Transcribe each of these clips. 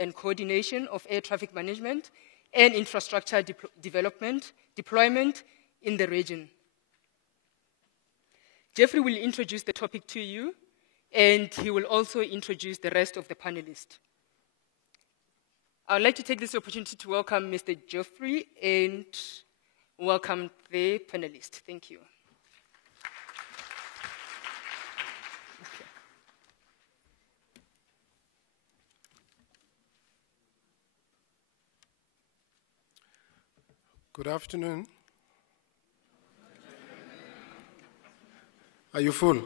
and coordination of air traffic management and infrastructure deployment in the region. Jeffrey will introduce the topic to you, and he will also introduce the rest of the panelists. I would like to take this opportunity to welcome Mr. Jeffrey and welcome the panelists. Thank you. Good afternoon. Are you full?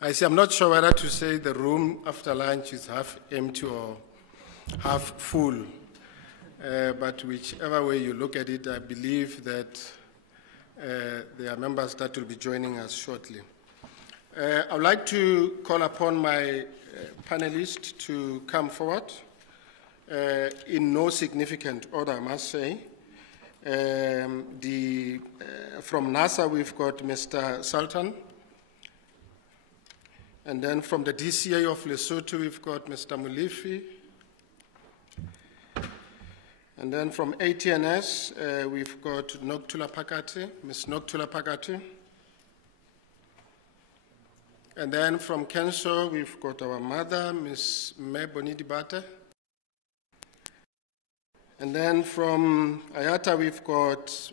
I see, I'm not sure whether to say the room after lunch is half empty or half full. But whichever way you look at it, I believe that there are members that will be joining us shortly. I would like to call upon my panelists to come forward in no significant order, I must say. From NASA, we've got Mr. Sultan. And then from the DCA of Lesotho, we've got Mr. Molefe. And then from ATNS, we've got Nokuthula Phakathi, Ms. Nokuthula Phakathi. And then from Kenso, we've got our mother, Ms. Meboni Dibata. And then from IATA, we've got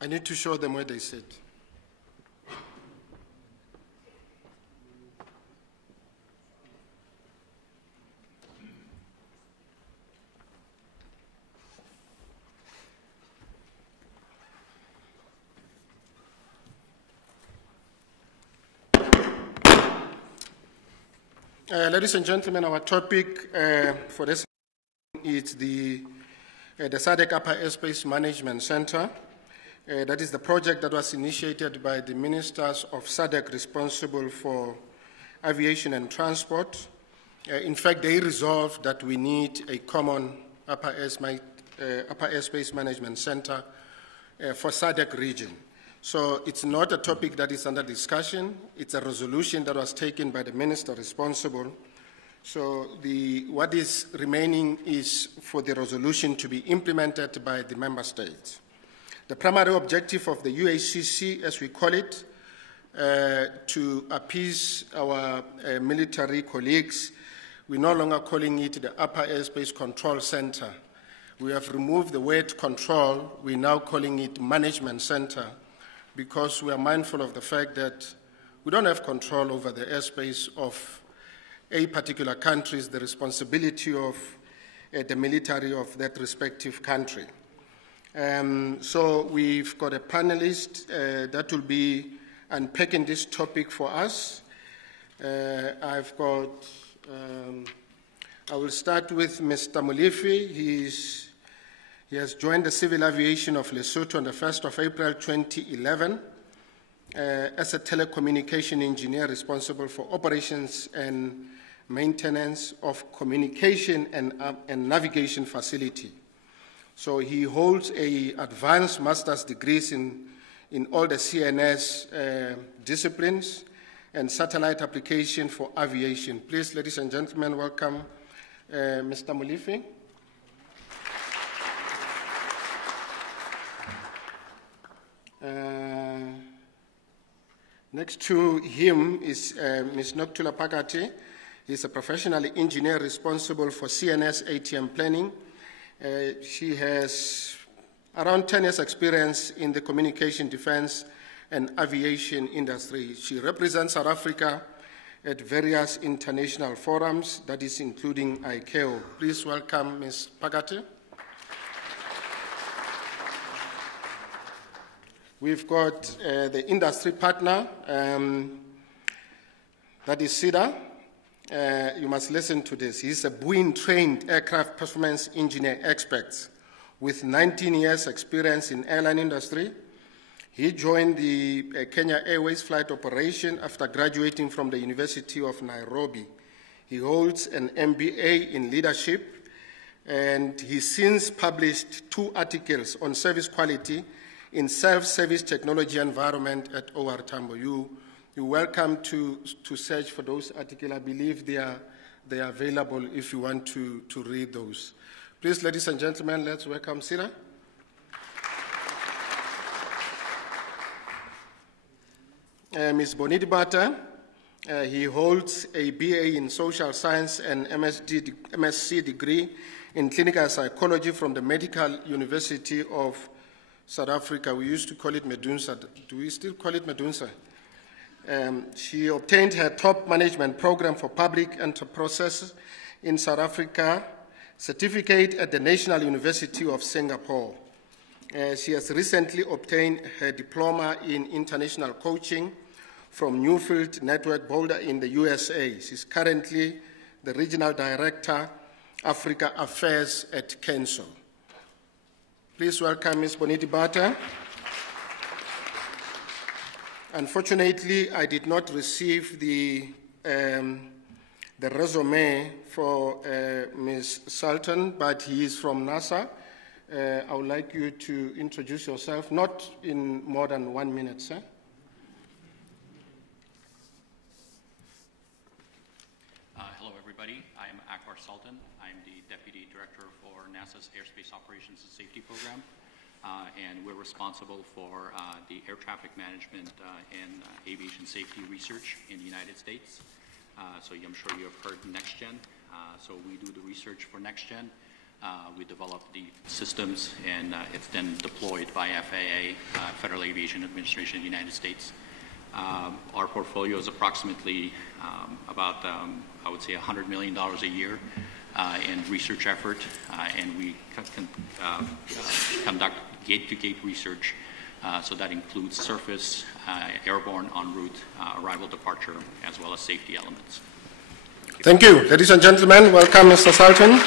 I need to show them where they sit. Ladies and gentlemen, our topic for this is the SADC Upper Airspace Management Center. That is the project that was initiated by the ministers of SADC responsible for aviation and transport. In fact, they resolved that we need a common upper airspace management center for SADC region. So it's not a topic that is under discussion. It's a resolution that was taken by the minister responsible. So what is remaining is for the resolution to be implemented by the member states. The primary objective of the UACC, as we call it, to appease our military colleagues, we're no longer calling it the Upper Airspace Control Center. We have removed the word control. We're now calling it Management Center, because we are mindful of the fact that we don't have control over the airspace of a particular country. It's the responsibility of the military of that respective country. So we've got a panelist that will be unpacking this topic for us. I will start with Mr. Molefe. He has joined the Civil Aviation of Lesotho on the 1st of April 2011 as a telecommunication engineer responsible for operations and maintenance of communication and navigation facility. So he holds an advanced master's degrees in all the CNS disciplines and satellite application for aviation. Please, ladies and gentlemen, welcome Mr. Molefe. Next to him is Ms. Nokuthula Phakathi. He's a professional engineer responsible for CNS ATM planning. She has around 10 years' experience in the communication, defense, and aviation industry. She represents South Africa at various international forums, that is including ICAO. Please welcome Ms. Phakathi. We've got the industry partner, that is SIDA. You must listen to this. He's a Boeing-trained aircraft performance engineer expert with 19 years experience in airline industry. He joined the Kenya Airways flight operation after graduating from the University of Nairobi He holds an MBA in leadership, and he's since published 2 articles on service quality in self-service technology environment at OR Tambo. You're welcome to search for those articles. I believe they are available if you want to read those. Please, ladies and gentlemen, let's welcome Sira. Ms. Bonidi Bata, he holds a BA in social science and MSc degree in clinical psychology from the Medical University of South Africa. We used to call it Medunsa. Do we still call it Medunsa? She obtained her top management program for public enterprises in South Africa, certificate at the National University of Singapore. She has recently obtained her diploma in international coaching from Newfield Network Boulder in the USA. She's currently the Regional Director, Africa Affairs at Kenso. Please welcome Ms. Bonidi Bata. Unfortunately, I did not receive the resume for Ms. Sultan, but he is from NASA. I would like you to introduce yourself, not in more than 1 minute, sir. Hello, everybody. I am Akbar Sultan. I'm the Deputy Director for NASA's Airspace Operations and Safety Program, and we're responsible for the air traffic management and aviation safety research in the United States. So I'm sure you have heard NextGen. So we do the research for NextGen. We develop the systems, and it's then deployed by FAA, Federal Aviation Administration of the United States. Our portfolio is approximately about, I would say, $100 million a year in research effort, and we conduct gate-to-gate research. So that includes surface, airborne, en route, arrival, departure, as well as safety elements. Thank you. Ladies and gentlemen, welcome Mr. Sultan.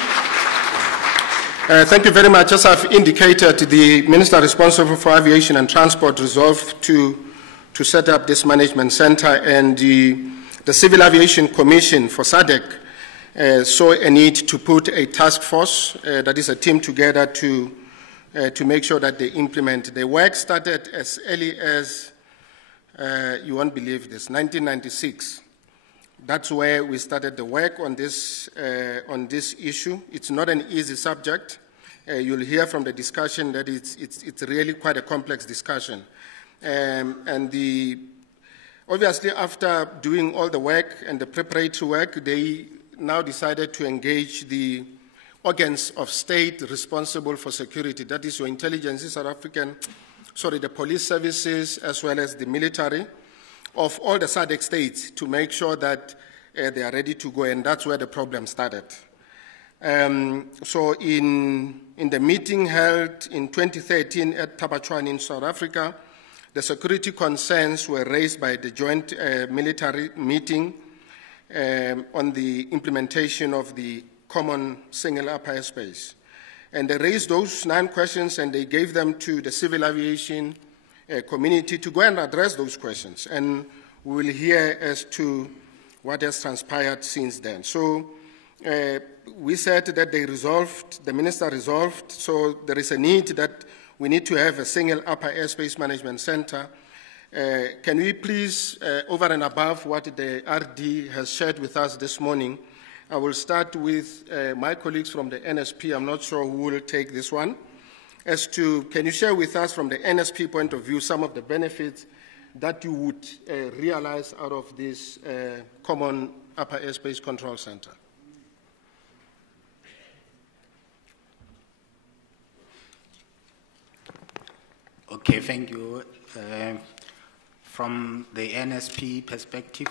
Thank you very much. As I've indicated, the Minister responsible for aviation and transport resolved to set up this management center, and the Civil Aviation Commission for SADC saw a need to put a task force, that is a team together to make sure that they implement. The work started as early as, you won't believe this, 1996. That's where we started the work on this issue. It's not an easy subject. You'll hear from the discussion that it's really quite a complex discussion. Obviously, after doing all the work and the preparatory work, they now decided to engage the organs of state responsible for security. That is your intelligence, the police services, as well as the military of all the SADC states, to make sure that they are ready to go, and that's where the problem started. So in the meeting held in 2013 at Tabachuan in South Africa, the security concerns were raised by the joint military meeting on the implementation of the common single upper airspace. And they raised those 9 questions, and they gave them to the civil aviation community to go and address those questions. And we will hear as to what has transpired since then. So we said that the minister resolved, so there is a need that we need to have a single upper airspace management center. Can we please, over and above what the RD has shared with us this morning, I will start with my colleagues from the NSP. I'm not sure who will take this one. As to, can you share with us from the NSP point of view some of the benefits that you would realize out of this common upper airspace control center? Okay, thank you. From the NSP perspective,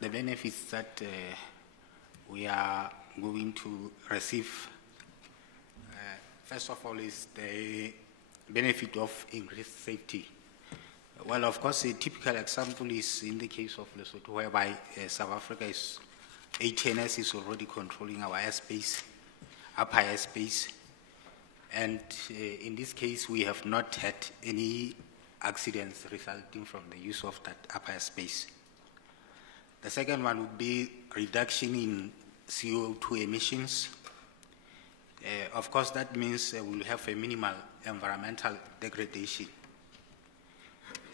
the benefits that we are going to receive, first of all, is the benefit of increased safety. Well, of course, a typical example is in the case of Lesotho, whereby South Africa is, ATNS is already controlling our airspace, upper airspace. And in this case, we have not had any accidents resulting from the use of that upper airspace. The second one would be reduction in CO2 emissions. Of course, that means we'll have a minimal environmental degradation.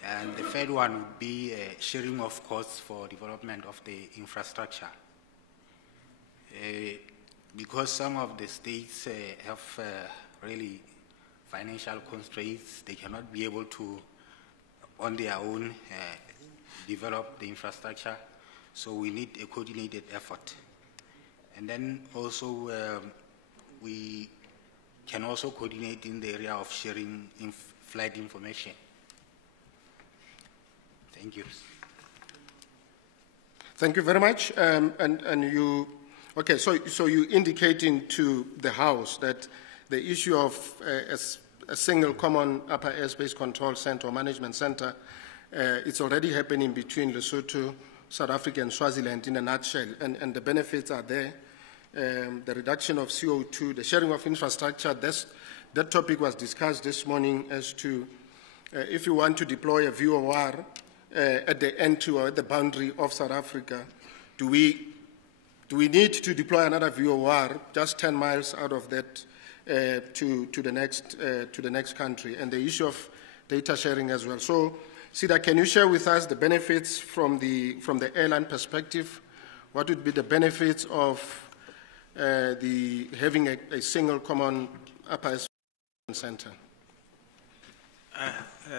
And the third one would be sharing of costs for development of the infrastructure. Because some of the states have really financial constraints, they cannot be able to, on their own, develop the infrastructure. So we need a coordinated effort. And then also, we can also coordinate in the area of sharing flight information. Thank you. Thank you very much. And you, okay, so you're indicating to the House that the issue of a single common upper airspace control center or management center, it's already happening between Lesotho, South Africa, and Swaziland in a nutshell, and the benefits are there. The reduction of CO2, the sharing of infrastructure, that topic was discussed this morning as to if you want to deploy a VOR at the end to or at the boundary of South Africa, do we need to deploy another VOR just 10 miles out of that to the next country, and the issue of data sharing as well. So, Sida, can you share with us the benefits from the airline perspective? What would be the benefits of having a single common upper airspace center?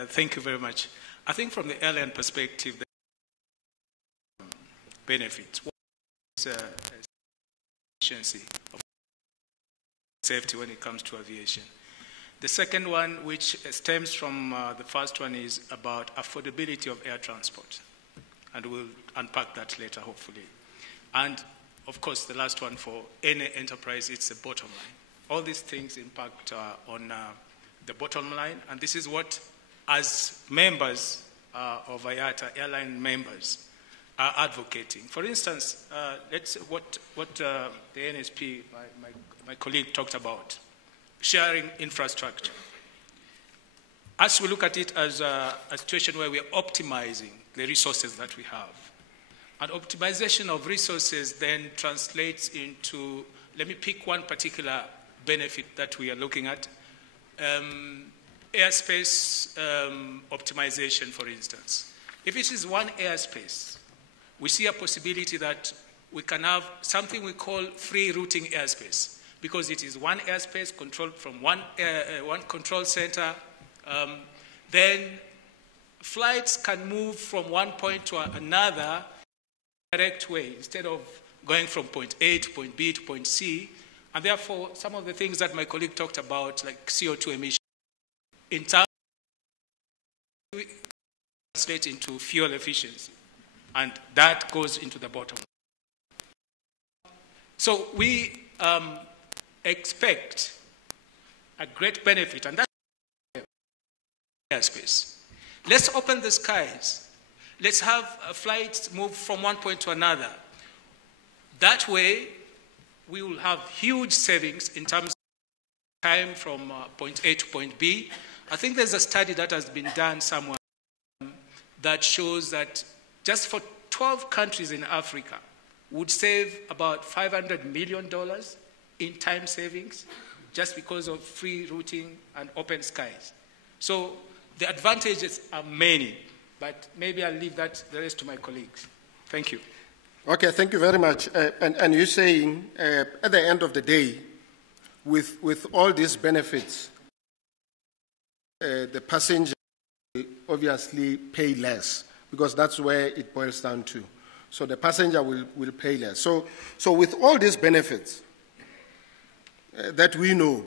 Thank you very much. I think from the airline perspective, the benefits. One is efficiency of safety when it comes to aviation. The second one, which stems from the first one, is about affordability of air transport. And we'll unpack that later, hopefully. And, of course, the last one for any enterprise, it's the bottom line. All these things impact on the bottom line, and this is what, as members of IATA, airline members, are advocating. For instance, what the NSP, my colleague, talked about, sharing infrastructure. As we look at it as a situation where we are optimizing the resources that we have, and optimization of resources then translates into, let me pick one particular benefit that we are looking at, airspace optimization, for instance. If it is one airspace, we see a possibility that we can have something we call free routing airspace, because it is one airspace controlled from one control center. Then flights can move from one point to another direct way, instead of going from point A to point B to point C. And therefore, some of the things that my colleague talked about, like CO2 emissions, in terms of translate into fuel efficiency. And that goes into the bottom. So we expect a great benefit, and that's airspace. Let's open the skies. Let's have flights move from one point to another. That way, we will have huge savings in terms of time from point A to point B. I think there's a study that has been done somewhere that shows that just for 12 countries in Africa would save about $500 million in time savings just because of free routing and open skies. So the advantages are many, but maybe I'll leave the rest to my colleagues. Thank you. Okay, thank you very much. And you're saying at the end of the day, with all these benefits, the passenger will obviously pay less, because that's where it boils down to. So the passenger will pay less. So with all these benefits that we know,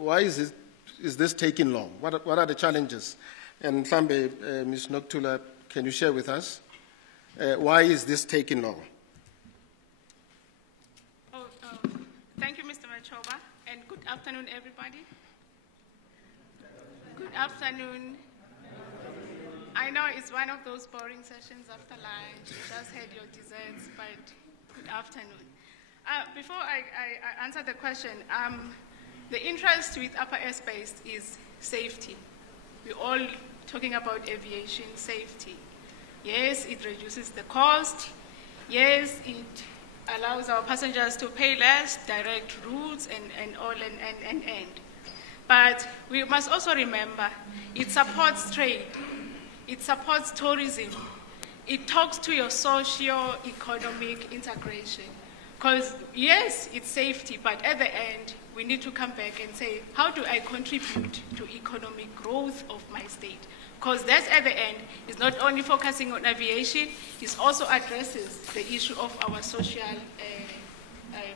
why is this taking long? What are the challenges? And Hlambe, Ms. Noktula, can you share with us why is this taking long? Thank you, Mr. Machoba, and good afternoon, everybody. Good afternoon. I know it's one of those boring sessions after lunch. You just had your desserts, but good afternoon. Before I answer the question, the interest with upper airspace is safety. We're all talking about aviation safety. Yes, it reduces the cost. Yes, it allows our passengers to pay less, direct routes, and all, and end. But we must also remember, it supports trade, it supports tourism, it talks to your socio-economic integration. Because yes, it's safety, but at the end, we need to come back and say, how do I contribute to economic growth of my state? Because that's at the end, is not only focusing on aviation, it also addresses the issue of our social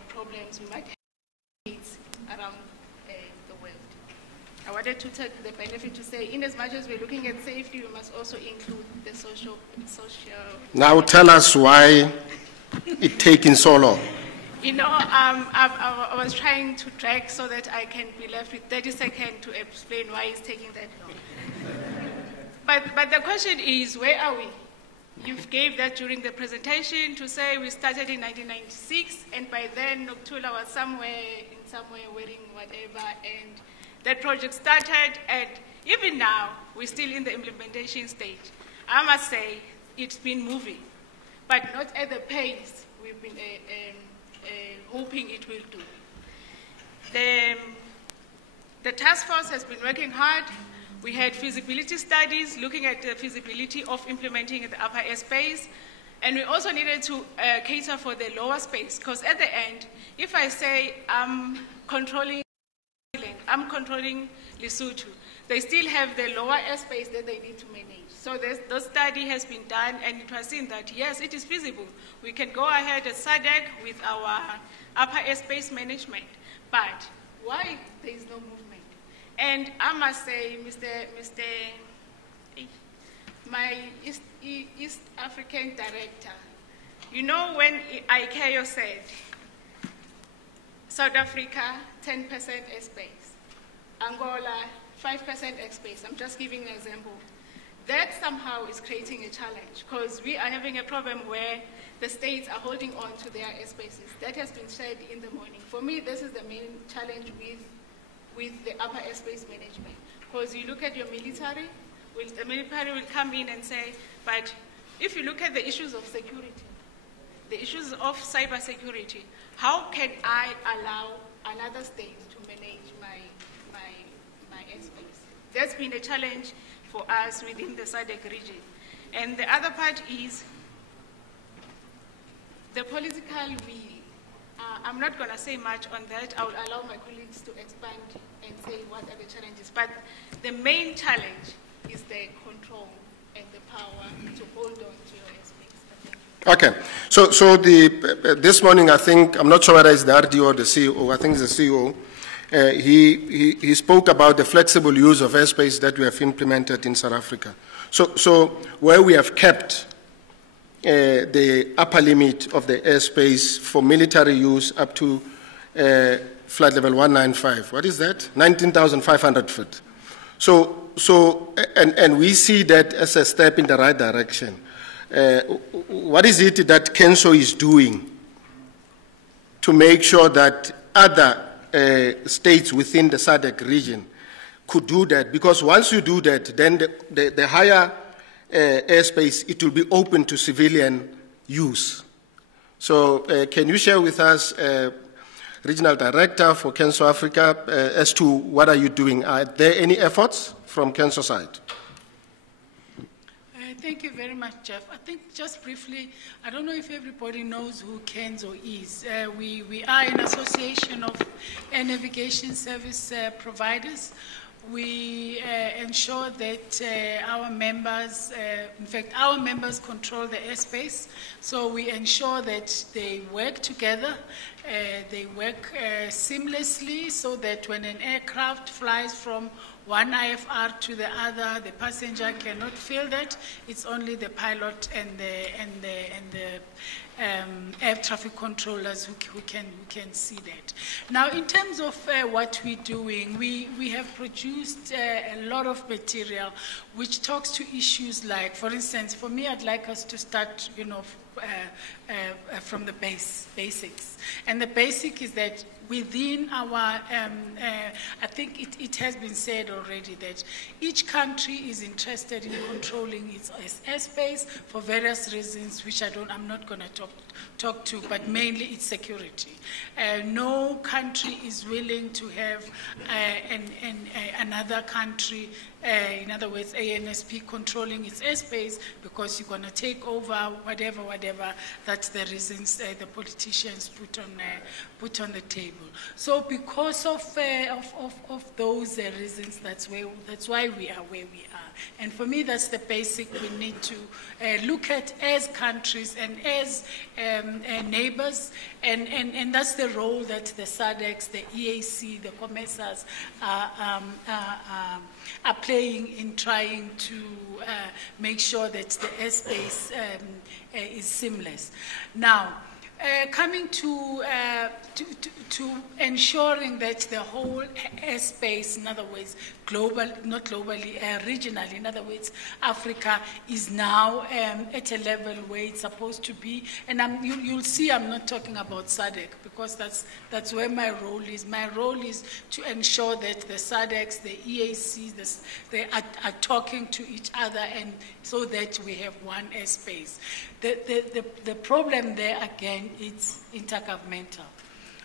problems we might have around the world. I wanted to take the benefit to say, in as much as we're looking at safety, we must also include the social. Now tell us why it's taking so long. You know, I was trying to drag so that I can be left with 30 seconds to explain why it's taking that long. But the question is, where are we? You gave that during the presentation to say we started in 1996, and by then Noktula was somewhere wearing whatever, and that project started, and even now we're still in the implementation stage. I must say it's been moving, but not at the pace we've been hoping it will do. The task force has been working hard. We had feasibility studies looking at the feasibility of implementing the upper airspace, and we also needed to cater for the lower space, because at the end, if I say I'm controlling Lesotho, they still have the lower airspace that they need to manage. So this study has been done, and it was seen that yes, it is feasible. We can go ahead at SADC with our upper airspace management, but why there is no movement? And I must say, my East African director, you know, when ICAO said South Africa 10% airspace, Angola 5% airspace, I'm just giving an example. That somehow is creating a challenge, because we are having a problem where the states are holding on to their airspaces. That has been said in the morning. For me, this is the main challenge with the upper airspace management. Because you look at your military, the military will come in and say, but if you look at the issues of security, the issues of cyber security, how can I allow another state to manage my airspace? That's been a challenge for us within the SADC region. And the other part is the political will. I'm not going to say much on that. I will allow my colleagues to expand and say what are the challenges. But the main challenge is the control and the power to hold on to your airspace. Okay. So this morning, I think, I'm not sure whether it's the RDO or the CEO, I think it's the CEO, he spoke about the flexible use of airspace that we have implemented in South Africa. So where we have kept the upper limit of the airspace for military use up to flight level 195. What is that? 19,500 feet. And we see that as a step in the right direction. What is it that KENSO is doing to make sure that other states within the SADC region could do that? Because once you do that, then the higher airspace, it will be open to civilian use. So can you share with us, Regional Director for KENSO Africa, as to what are you doing? Are there any efforts from KENSO side? Thank you very much, Jeff. I think just briefly, I don't know if everybody knows who KENSO is. We are an association of air navigation service providers. We ensure that our members, in fact, our members control the airspace. So we ensure that they work together, they work seamlessly, so that when an aircraft flies from one IFR to the other, the passenger cannot feel that. It's only the pilot and the air traffic controllers who can see that. Now, in terms of what we're doing, we have produced a lot of material which talks to issues like, for instance, for me, I'd like us to start, from the basics. And the basic is that within our, I think it has been said already that each country is interested in controlling its airspace for various reasons, which I'm not going to talk to, but mainly its security. No country is willing to have another country, in other words, ANSP controlling its airspace, because you're going to take over whatever. That's the reasons the politicians put on the table. So because of those reasons, that's why we are where we are. And for me, that's the basic we need to look at as countries and as neighbors, and that's the role that the SADCs, the EAC, the COMESAs are playing in trying to make sure that the airspace is seamless. Now, coming to ensuring that the whole airspace, in other words, not globally, regionally, in other words, Africa is now at a level where it's supposed to be. And you'll see I'm not talking about SADC, because that's where my role is. My role is to ensure that the SADCs, the EACs, they are talking to each other, and so that we have one airspace. The problem there, again, it's intergovernmental,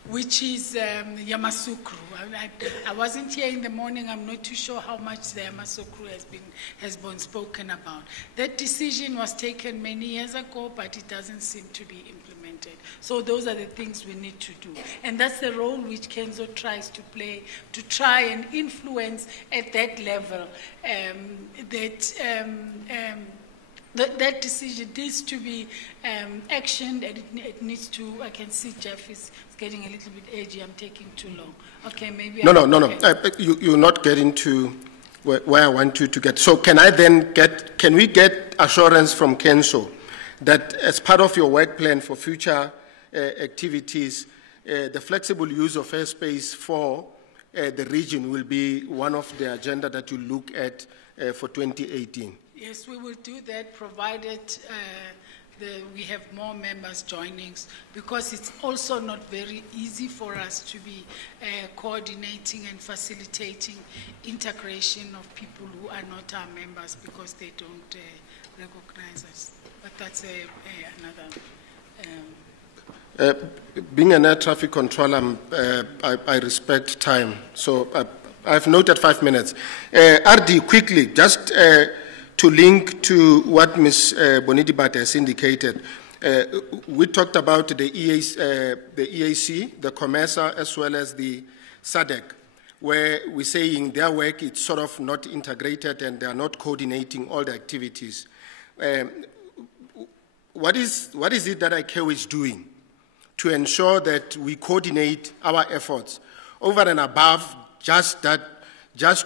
which is Yamoussoukro. I wasn't here in the morning. I'm not too sure how much the Yamoussoukro has been spoken about. That decision was taken many years ago, but it doesn't seem to be implemented. So those are the things we need to do. And that's the role which Kenzo tries to play, to try and influence at that level that decision needs to be actioned, and it needs to, I can see Jeff is getting a little bit edgy, I'm taking too long. Okay, maybe... No. You're not getting to where I want you to get. So can we get assurance from Kenzo that as part of your work plan for future activities, the flexible use of airspace for the region will be one of the agenda that you look at for 2018? Yes, we will do that, provided we have more members joining, because it's also not very easy for us to be coordinating and facilitating integration of people who are not our members, because they don't recognize us. But that's another... Being an air traffic controller, I respect time. So I've noted 5 minutes. RD, quickly, just... to link to what Ms. Bonidibate has indicated, we talked about the EAC, the COMESA, as well as the SADC, where we're saying their work is sort of not integrated and they are not coordinating all the activities. What is it that ICAO is doing to ensure that we coordinate our efforts over and above just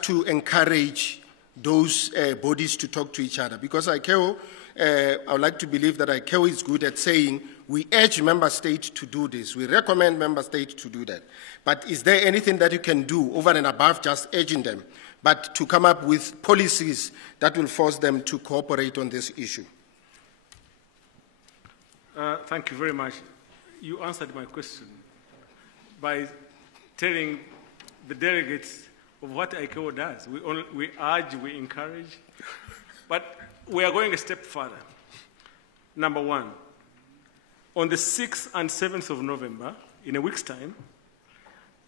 to encourage those bodies to talk to each other? Because ICAO, I would like to believe that ICAO is good at saying we urge member states to do this, we recommend member states to do that. But is there anything that you can do over and above just urging them, but to come up with policies that will force them to cooperate on this issue? Thank you very much. You answered my question by telling the delegates of what ICAO does. We urge, we encourage, but we are going a step further. Number one, on the 6th and 7th of November, in a week's time,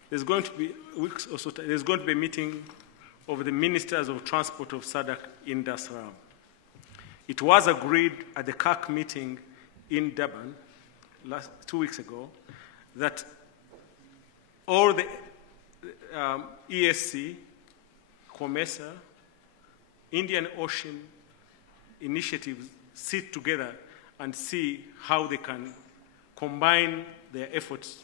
there's going to be a meeting of the Ministers of Transport of SADC in Dar es Salaam. It was agreed at the CAC meeting in Durban 2 weeks ago that all the ESC, COMESA, Indian Ocean initiatives sit together and see how they can combine their efforts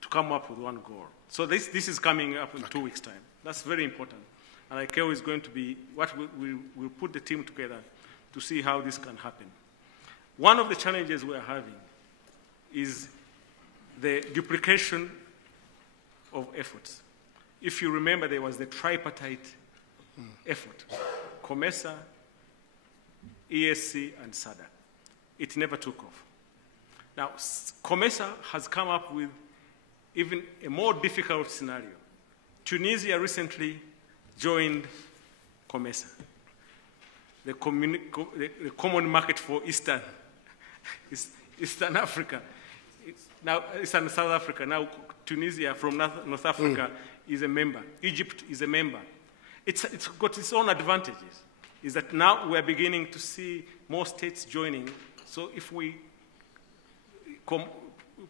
to come up with one goal. So this is coming up in 2 weeks' time. That's very important. And ICAO is going to be what we'll put the team together to see how this can happen. One of the challenges we're having is the duplication of efforts. If you remember, there was the tripartite effort, COMESA, ESC, and SADC. It never took off. Now, COMESA has come up with even a more difficult scenario. Tunisia recently joined COMESA, the common market for Eastern Africa. Now, Eastern South Africa. Now, Tunisia from North Africa is a member. Egypt is a member. It's got its own advantages. Is that now we're beginning to see more states joining. So if we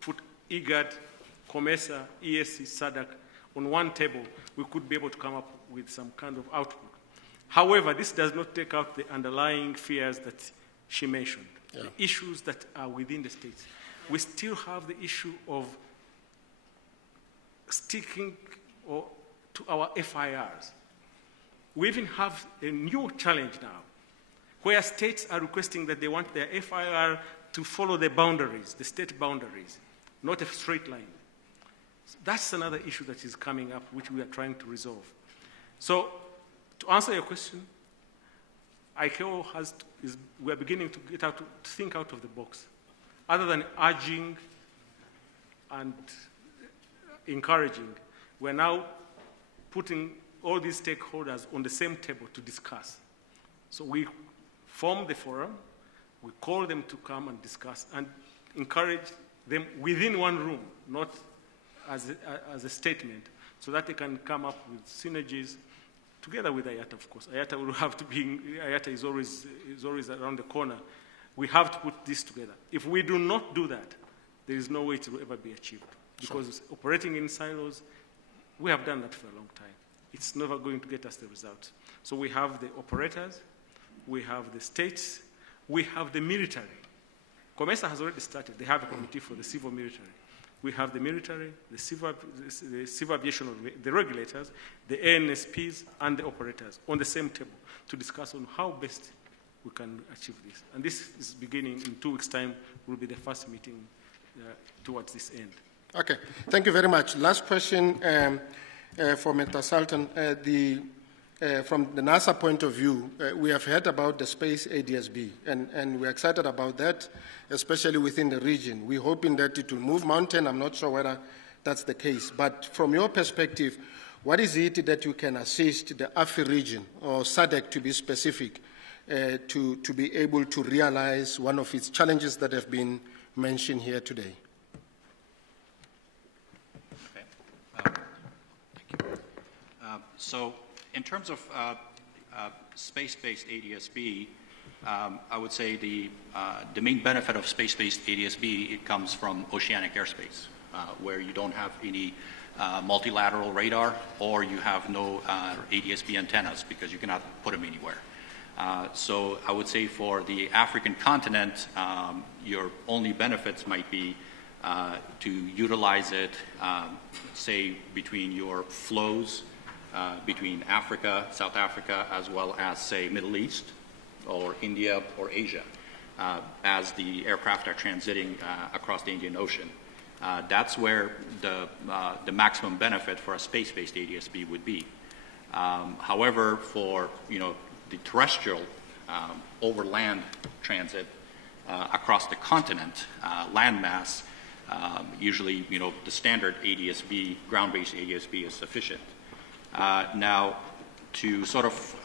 put IGAD, COMESA, ESC, SADC on one table, we could be able to come up with some kind of output. However, this does not take out the underlying fears that she mentioned, the issues that are within the states. We still have the issue of sticking to our FIRs. We even have a new challenge now, where states are requesting that they want their FIR to follow the boundaries, the state boundaries, not a straight line. So that's another issue that is coming up, which we are trying to resolve. So, to answer your question, ICAO we are beginning to think out of the box. Other than urging and encouraging, we're now putting all these stakeholders on the same table to discuss. So we form the forum, we call them to come and discuss and encourage them within one room, not as a statement, so that they can come up with synergies together with IATA, of course. IATA will have to be, IATA is always around the corner. We have to put this together. If we do not do that, there is no way it will ever be achieved. Because operating in silos, we have done that for a long time. It's never going to get us the result. So we have the operators, we have the states, we have the military. COMESA has already started. They have a committee for the civil military. We have the military, the civil aviation, the regulators, the ANSPs, and the operators on the same table to discuss on how best we can achieve this. And this is beginning in 2 weeks' time, will be the first meeting towards this end. Okay, thank you very much. Last question for Mr. Sultan. From the NASA point of view, we have heard about the space ADSB, and we're excited about that, especially within the region. We're hoping that it will move mountain. I'm not sure whether that's the case. But from your perspective, what is it that you can assist the Afrique region, or SADC to be specific, to be able to realize one of its challenges that have been mentioned here today? So in terms of space-based ADSB, I would say the main benefit of space-based ADSB, it comes from oceanic airspace, where you don't have any multilateral radar, or you have no ADSB antennas because you cannot put them anywhere. So I would say for the African continent, your only benefits might be to utilize it, say, between your flows, between Africa, South Africa, as well as, say, Middle East or India or Asia, as the aircraft are transiting across the Indian Ocean. That's where the maximum benefit for a space-based ADSB would be. However, for the terrestrial overland transit across the continent, landmass, usually the standard ADSB, ground-based ADSB, is sufficient. Now, to sort of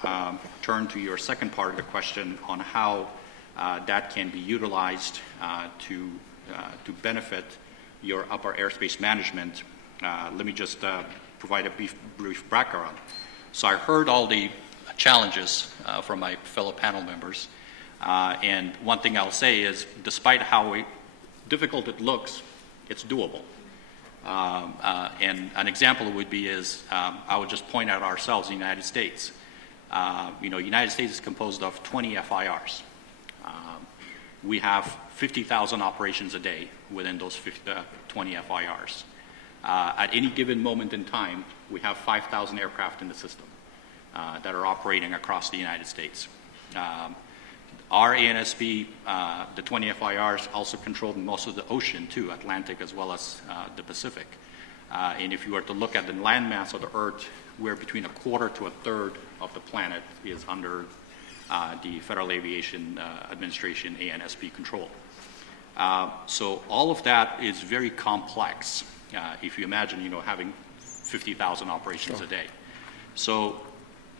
turn to your second part of the question on how that can be utilized to benefit your upper airspace management, let me just provide a brief background. So I heard all the challenges from my fellow panel members, and one thing I'll say is, despite how difficult it looks, it's doable. And an example would be I would just point out ourselves, the United States. United States is composed of 20 FIRs. We have 50,000 operations a day within those 20 FIRs. At any given moment in time, we have 5,000 aircraft in the system that are operating across the United States. Our ANSP, the 20 FIRs, also control most of the ocean too, Atlantic as well as the Pacific. And if you were to look at the landmass of the Earth, we're between 1/4 to 1/3 of the planet is under the Federal Aviation Administration ANSP control. So all of that is very complex. If you imagine, having 50,000 operations a day. So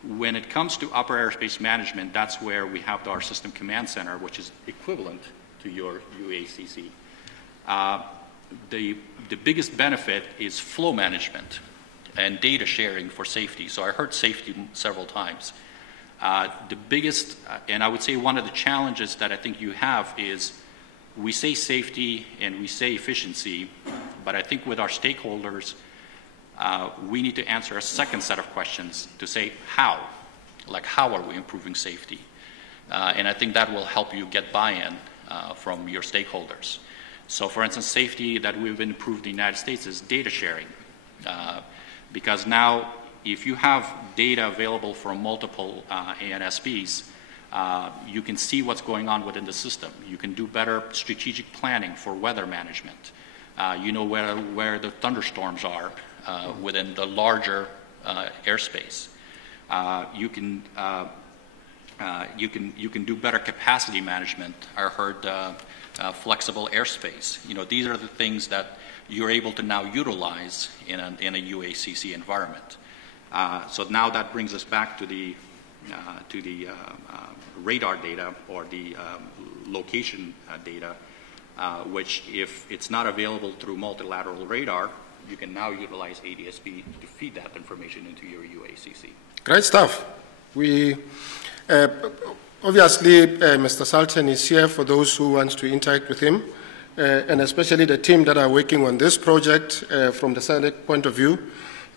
when it comes to upper airspace management, that's where we have our system command center, which is equivalent to your UACC. The biggest benefit is flow management and data sharing for safety. So I heard safety several times. The biggest, and I would say one of the challenges that I think you have is we say safety and we say efficiency, but I think with our stakeholders, we need to answer a second set of questions to say how. Like, how are we improving safety? And I think that will help you get buy-in from your stakeholders. So for instance, safety that we've improved in the United States is data sharing. Because now, if you have data available from multiple ANSPs, you can see what's going on within the system. You can do better strategic planning for weather management. You know where the thunderstorms are within the larger airspace. You can do better capacity management. I heard flexible airspace. These are the things that you're able to now utilize in a UACC environment. So now that brings us back to the radar data or the location data, which if it's not available through multilateral radar, you can now utilize ADSB to feed that information into your UACC. Great stuff. We obviously, Mr. Sultan is here for those who want to interact with him, and especially the team that are working on this project from the SADC point of view.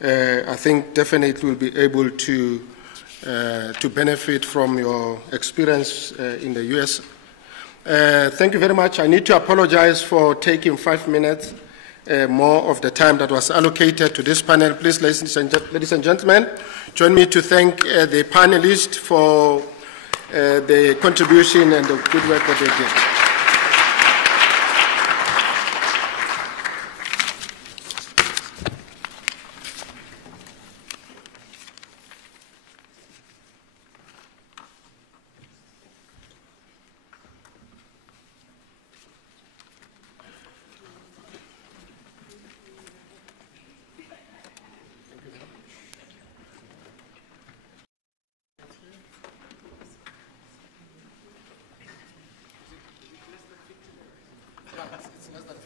I think definitely will be able to benefit from your experience in the US. Thank you very much. I need to apologize for taking 5 minutes more of the time that was allocated to this panel. Please, ladies and gentlemen, join me to thank the panelists for the contribution and the good work that they did. It's less than $50.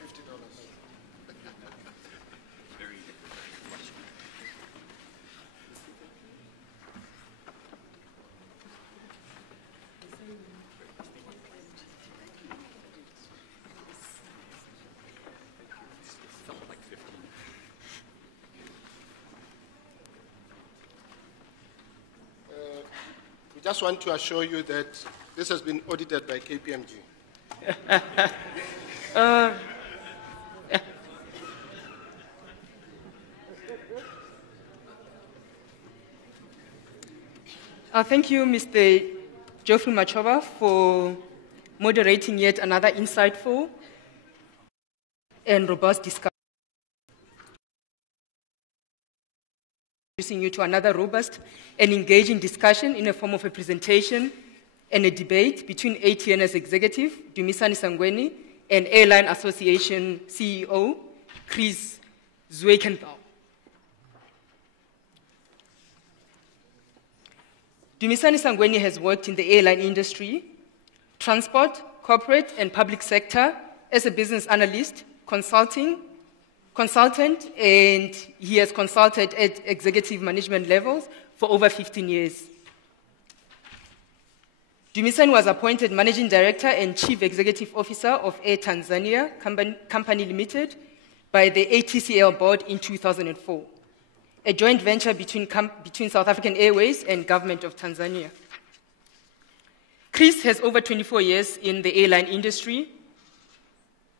We just want to assure you that this has been audited by KPMG. Thank you, Mr. Geoffrey Machoba, for moderating yet another insightful and robust discussion. Introducing you to another robust and engaging discussion in the form of a presentation and a debate between ATN's executive, Dumisani Sangweni, and Airline Association CEO, Chris Zwekenthal. Dumisani Sangweni has worked in the airline industry, transport, corporate, and public sector as a business analyst, consultant, and he has consulted at executive management levels for over 15 years. Dumisani was appointed Managing Director and Chief Executive Officer of Air Tanzania Company Limited by the ATCL board in 2004, a joint venture between South African Airways and Government of Tanzania. Chris has over 24 years in the airline industry,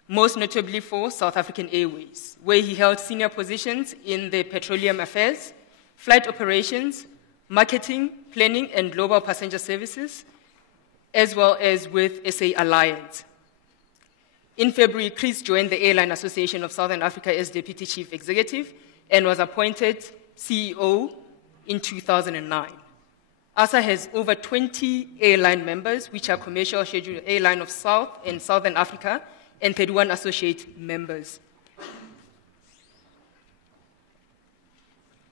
most notably for South African Airways, where he held senior positions in the petroleum affairs, flight operations, marketing, planning, and global passenger services, as well as with SA Alliance. In February, Chris joined the Airline Association of Southern Africa as Deputy Chief Executive and was appointed CEO in 2009. ASA has over 20 airline members, which are commercial scheduled airline of South and Southern Africa, and 31 associate members.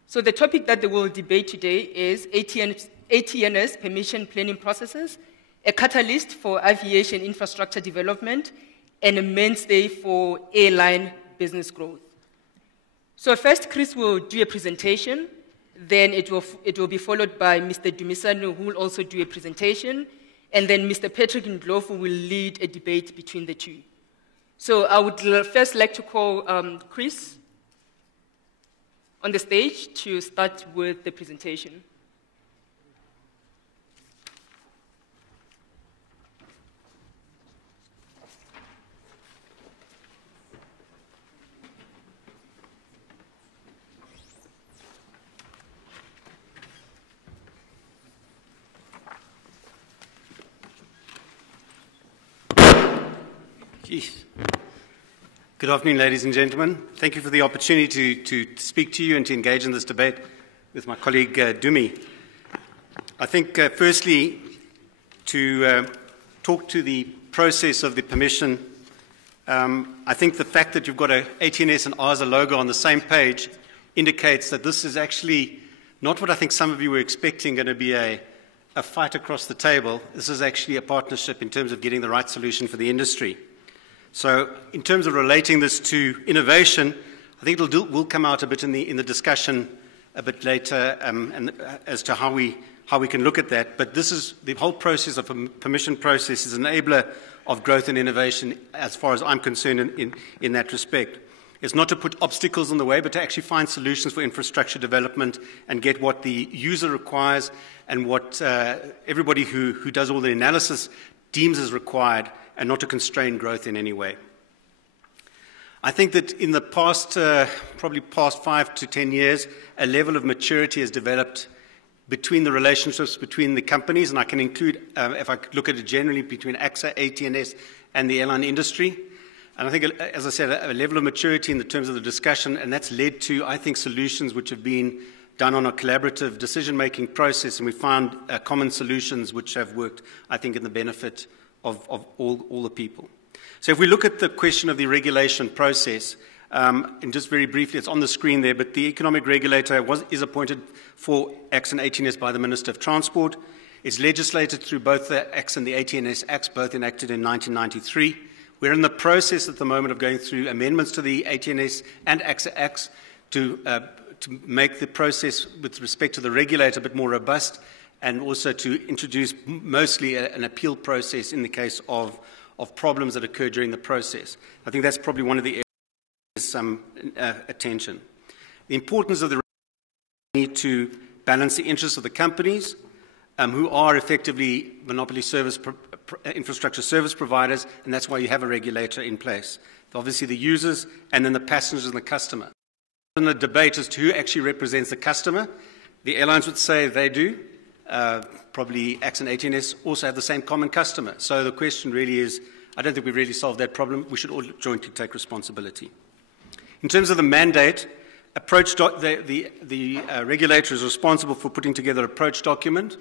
So the topic that they will debate today is ATNS permission planning processes, a catalyst for aviation infrastructure development, and a mainstay for airline business growth. So first, Chris will do a presentation, then it will be followed by Mr. Dumisano, who will also do a presentation, and then Mr. Patrick Ndlovu will lead a debate between the two. So I would first like to call Chris on the stage to start with the presentation. Good afternoon, ladies and gentlemen. Thank you for the opportunity to speak to you and to engage in this debate with my colleague Dumi. I think, firstly, to talk to the process of the permission, I think the fact that you've got a ATNS and ARSA logo on the same page indicates that this is actually not what I think some of you were expecting going to be a fight across the table. This is actually a partnership in terms of getting the right solution for the industry. So in terms of relating this to innovation, I think we'll come out a bit in the discussion a bit later as to how we can look at that. But this is the whole process of a permission process is an enabler of growth and innovation as far as I'm concerned in that respect. It's not to put obstacles in the way, but to actually find solutions for infrastructure development and get what the user requires and what everybody who does all the analysis deems as required, and not to constrain growth in any way. I think that in the past, probably past 5 to 10 years, a level of maturity has developed between the relationships between the companies, and I can include, if I look at it generally, between AXA, ATNS, and the airline industry. And I think, as I said, a level of maturity in the terms of the discussion, and that's led to, I think, solutions which have been done on a collaborative decision-making process, and we found common solutions which have worked, I think, in the benefit of all the people. So if we look at the question of the regulation process, and just very briefly, it's on the screen there, but the economic regulator is appointed for ACTS and ATNS by the Minister of Transport. It's legislated through both the ACTS and the ATNS Acts, both enacted in 1993. We're in the process at the moment of going through amendments to the ATNS and AXA Acts to make the process with respect to the regulator a bit more robust, and also to introduce mostly an appeal process in the case of problems that occur during the process. I think that's probably one of the areas that needs some attention. The importance of the need to balance the interests of the companies who are effectively monopoly infrastructure service providers, and that's why you have a regulator in place. Obviously the users, and then the passengers and the customer. In the debate as to who actually represents the customer, the airlines would say they do. Probably ACTS and ATNS also have the same common customer. So the question really is, I don't think we've really solved that problem. We should all jointly take responsibility. In terms of the mandate, the regulator is responsible for putting together an approach document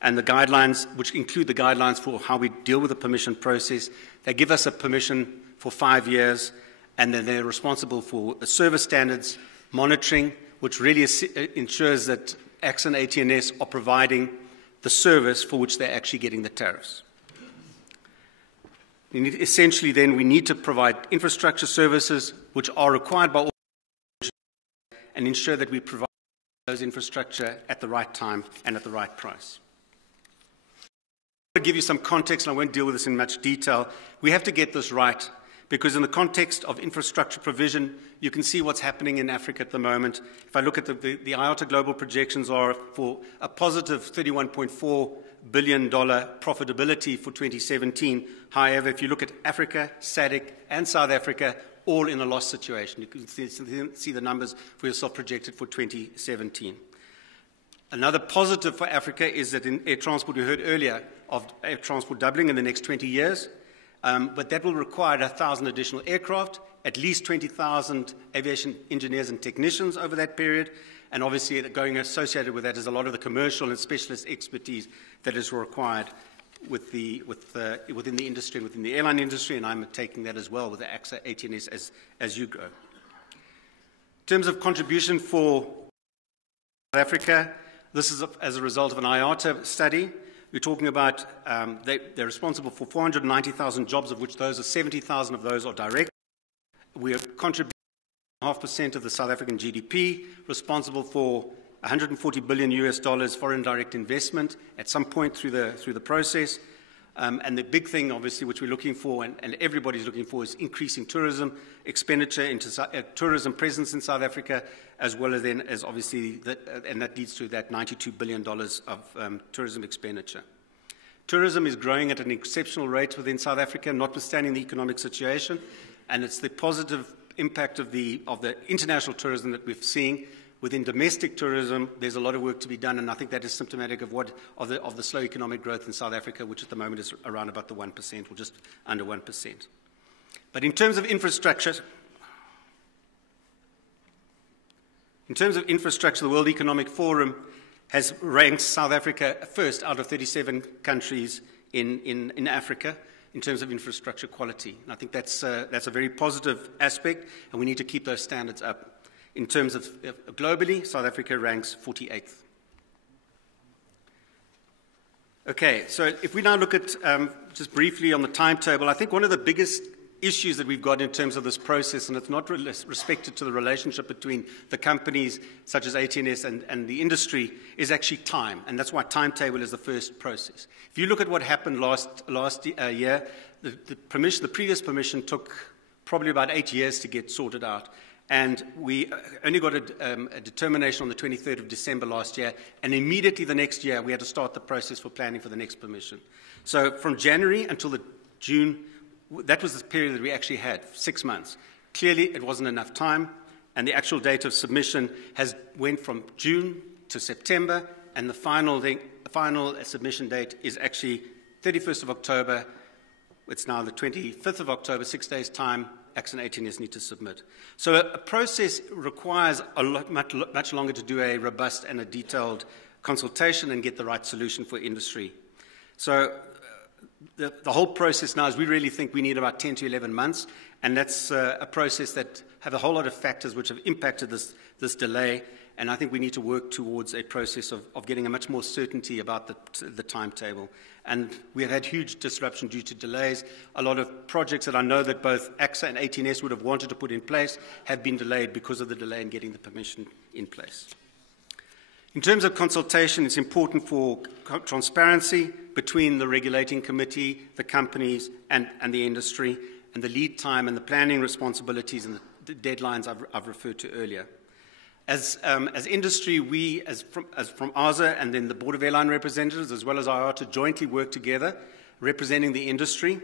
and the guidelines, which include the guidelines for how we deal with the permission process. They give us a permission for 5 years, and then they're responsible for service standards, monitoring, which really ensures that ACTS and ATNS are providing the service for which they're actually getting the tariffs. Essentially, then, we need to provide infrastructure services which are required by all and ensure that we provide those infrastructure at the right time and at the right price. To give you some context, and I won't deal with this in much detail, we have to get this right, because in the context of infrastructure provision, you can see what's happening in Africa at the moment. If I look at the IATA global projections are for a positive $31.4 billion profitability for 2017. However, if you look at Africa, SADC, and South Africa, all in a loss situation. You can see the numbers for yourself projected for 2017. Another positive for Africa is that in air transport, we heard earlier of air transport doubling in the next 20 years. But that will require 1,000 additional aircraft, at least 20,000 aviation engineers and technicians over that period, and obviously going associated with that is a lot of the commercial and specialist expertise that is required within the industry and within the airline industry, and I'm taking that as well with the AXA ATNS as you grow. In terms of contribution for South Africa, this is as a result of an IATA study. We're talking about they're responsible for 490,000 jobs, of which 70,000 of those are direct. We are contributing 0.5% of the South African GDP, responsible for $140 billion foreign direct investment at some point through the process. And the big thing, obviously, which we're looking for, and everybody's looking for, is increasing tourism expenditure into tourism presence in South Africa, as well as obviously, and that leads to that $92 billion of tourism expenditure. Tourism is growing at an exceptional rate within South Africa, notwithstanding the economic situation, and it's the positive impact of the international tourism that we're seeing. Within domestic tourism, there's a lot of work to be done, and I think that is symptomatic of the slow economic growth in South Africa, which at the moment is around about the 1%, or just under 1%. But in terms of infrastructure, the World Economic Forum has ranked South Africa first out of 37 countries in Africa in terms of infrastructure quality. And I think that's a very positive aspect, and we need to keep those standards up. In terms of globally, South Africa ranks 48th. Okay, so if we now look at just briefly on the timetable, I think one of the biggest issues that we've got in terms of this process, and it's not respected to the relationship between the companies such as ATNS and the industry, is actually time, and that's why timetable is the first process. If you look at what happened last year, the previous permission took probably about 8 years to get sorted out. And we only got a determination on the 23rd of December last year, and immediately the next year we had to start the process for planning for the next permission. So from January until the June, that was the period that we actually had, 6 months. Clearly it wasn't enough time, and the actual date of submission went from June to September, and the final submission date is actually 31st of October. It's now the 25th of October, 6 days' time. AXA and ATNS need to submit. So a process requires much longer to do a robust and a detailed consultation and get the right solution for industry. So the whole process now is we really think we need about 10 to 11 months, and that's a process that have a whole lot of factors which have impacted this delay, and I think we need to work towards a process of getting a much more certainty about the timetable. And we have had huge disruption due to delays. A lot of projects that I know that both AXA and ATNS would have wanted to put in place have been delayed because of the delay in getting the permission in place. In terms of consultation, it's important for transparency between the regulating committee, the companies, and the industry, and the lead time and the planning responsibilities and the deadlines I've referred to earlier. As industry, we, from ASA and then the Board of Airline Representatives, as well as IATA, jointly work together, representing the industry.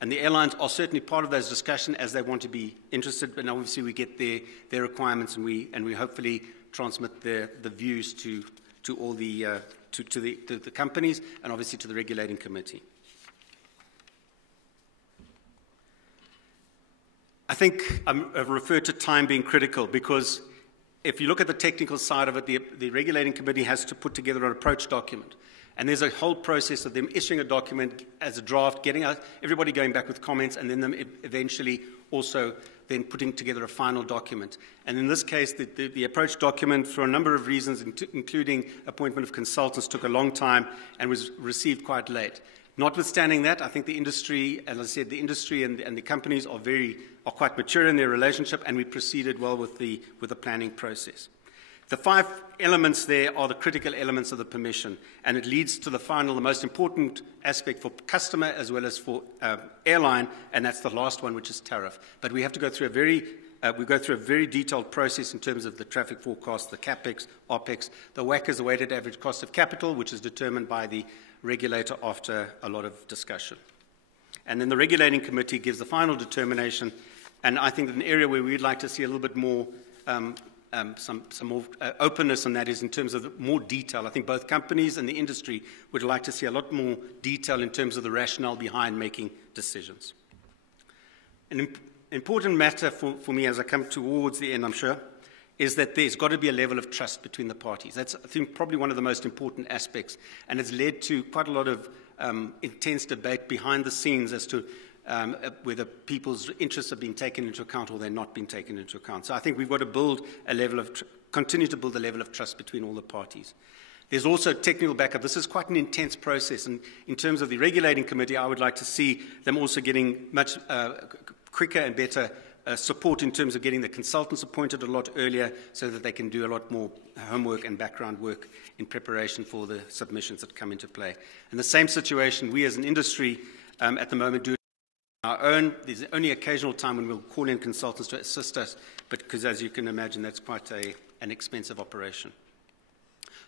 And the airlines are certainly part of those discussions as they want to be interested, but obviously we get their requirements, and we hopefully transmit the views to all the companies and obviously to the regulating committee. I think I've referred to time being critical because if you look at the technical side of it, the regulating committee has to put together an approach document. And there's a whole process of them issuing a document as a draft, getting everybody going back with comments, and then them eventually also then putting together a final document. And in this case, the approach document, for a number of reasons, including appointment of consultants, took a long time and was received quite late. Notwithstanding that, I think the industry, as I said, the industry and the companies are quite mature in their relationship, and we proceeded well with the planning process. The 5 elements there are the critical elements of the permission, and it leads to the most important aspect for customer as well as for airline, and that's the last one, which is tariff. But we have to go through a very detailed process in terms of the traffic forecast, the CAPEX, OPEX. The WACC is the weighted average cost of capital, which is determined by the regulator after a lot of discussion. And then the regulating committee gives the final determination, and I think an area where we'd like to see a little bit more some more openness on that is in terms of more detail. I think both companies and the industry would like to see a lot more detail in terms of the rationale behind making decisions. An important matter for me as I come towards the end, I'm sure, is that there's got to be a level of trust between the parties. That's, I think, probably one of the most important aspects, and it's led to quite a lot of intense debate behind the scenes as to whether people's interests are being taken into account or they're not being taken into account. So I think we've got to build a level of, continue to build a level of trust between all the parties. There's also technical backup. This is quite an intense process, and in terms of the regulating committee, I would like to see them also getting much quicker and better support in terms of getting the consultants appointed a lot earlier so that they can do a lot more homework and background work in preparation for the submissions that come into play. In the same situation, we as an industry at the moment do our own. There's only occasional time when we'll call in consultants to assist us, but because as you can imagine, that's quite an expensive operation.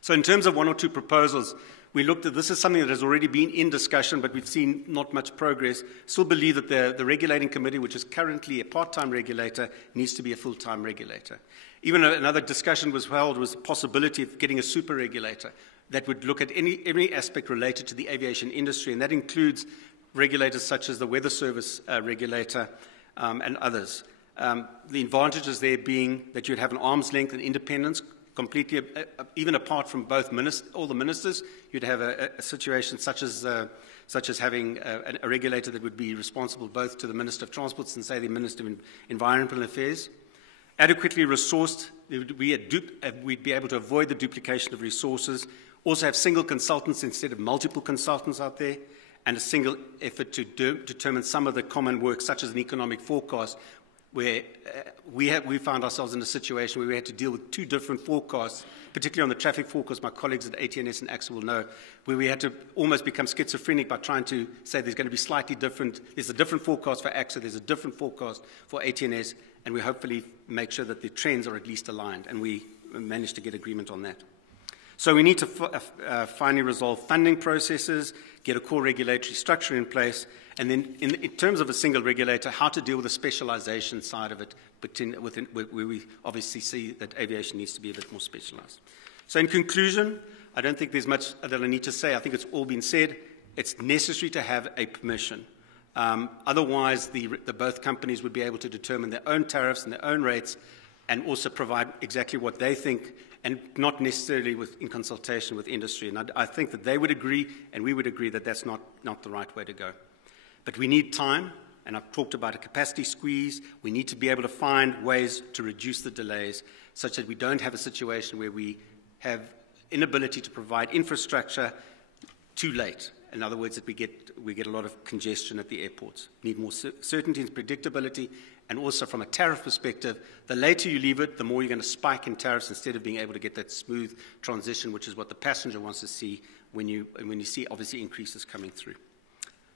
So in terms of one or two proposals, we looked at this is something that has already been in discussion, but we've seen not much progress. Still believe that the regulating committee, which is currently a part-time regulator, needs to be a full-time regulator. Even another discussion was held was the possibility of getting a super regulator that would look at every aspect related to the aviation industry, and that includes regulators such as the Weather Service regulator and others. The advantages there being that you'd have an arm's length and independence, completely, even apart from both all the ministers, you'd have a situation such as having a regulator that would be responsible both to the Minister of Transport and, say, the Minister of Environmental Affairs. Adequately resourced, we'd be able to avoid the duplication of resources, also have single consultants instead of multiple consultants out there, and a single effort to determine some of the common work, such as an economic forecast, where we found ourselves in a situation where we had to deal with two different forecasts, particularly on the traffic forecast. My colleagues at ATNS and AXA will know, where we had to almost become schizophrenic by trying to say there's going to be slightly different, there's a different forecast for AXA, there's a different forecast for ATNS, and we hopefully make sure that the trends are at least aligned, and we managed to get agreement on that. So we need to finally resolve funding processes, get a core regulatory structure in place, and then in terms of a single regulator, how to deal with the specialization side of it, where we obviously see that aviation needs to be a bit more specialized. So in conclusion, I don't think there's much that I need to say. I think it's all been said. It's necessary to have a permission. Otherwise, both companies would be able to determine their own tariffs and their own rates and also provide exactly what they think, and not necessarily in consultation with industry. And I think that they would agree, and we would agree that that's not the right way to go. But we need time, and I've talked about a capacity squeeze. We need to be able to find ways to reduce the delays such that we don't have a situation where we have inability to provide infrastructure too late. In other words, that we get a lot of congestion at the airports. We need more certainty and predictability, and also from a tariff perspective, the later you leave it, the more you're going to spike in tariffs instead of being able to get that smooth transition, which is what the passenger wants to see when you see obviously increases coming through.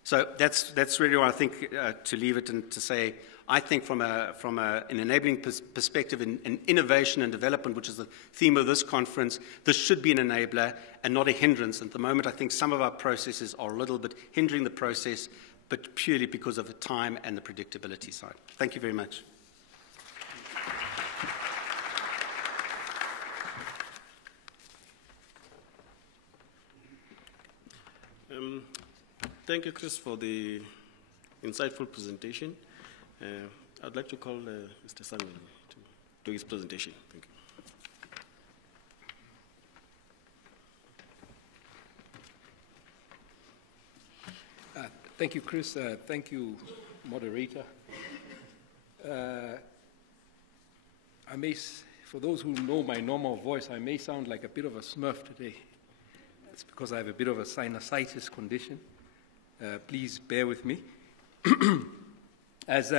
So that's really what I think to leave it and to say. I think from an enabling perspective in innovation and development, which is the theme of this conference, this should be an enabler and not a hindrance. At the moment, I think some of our processes are a little bit hindering the process, but purely because of the time and the predictability side. Thank you very much. Thank you, Chris, for the insightful presentation. I'd like to call Mr. Samuel to do his presentation. Thank you. Thank you, Chris. Thank you, moderator. For those who know my normal voice, I may sound like a bit of a smurf today. It's because I have a bit of a sinusitis condition. Please bear with me. As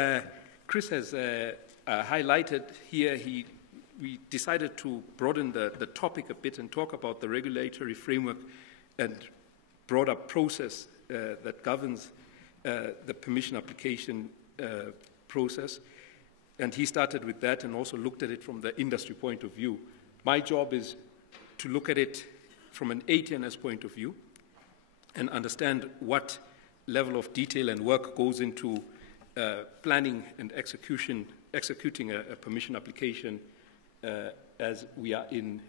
Chris has highlighted here, we decided to broaden the topic a bit and talk about the regulatory framework and broader process that governs the permission application process. And he started with that and also looked at it from the industry point of view. My job is to look at it from an ATNS point of view and understand what level of detail and work goes into planning and executing a permission application as we are in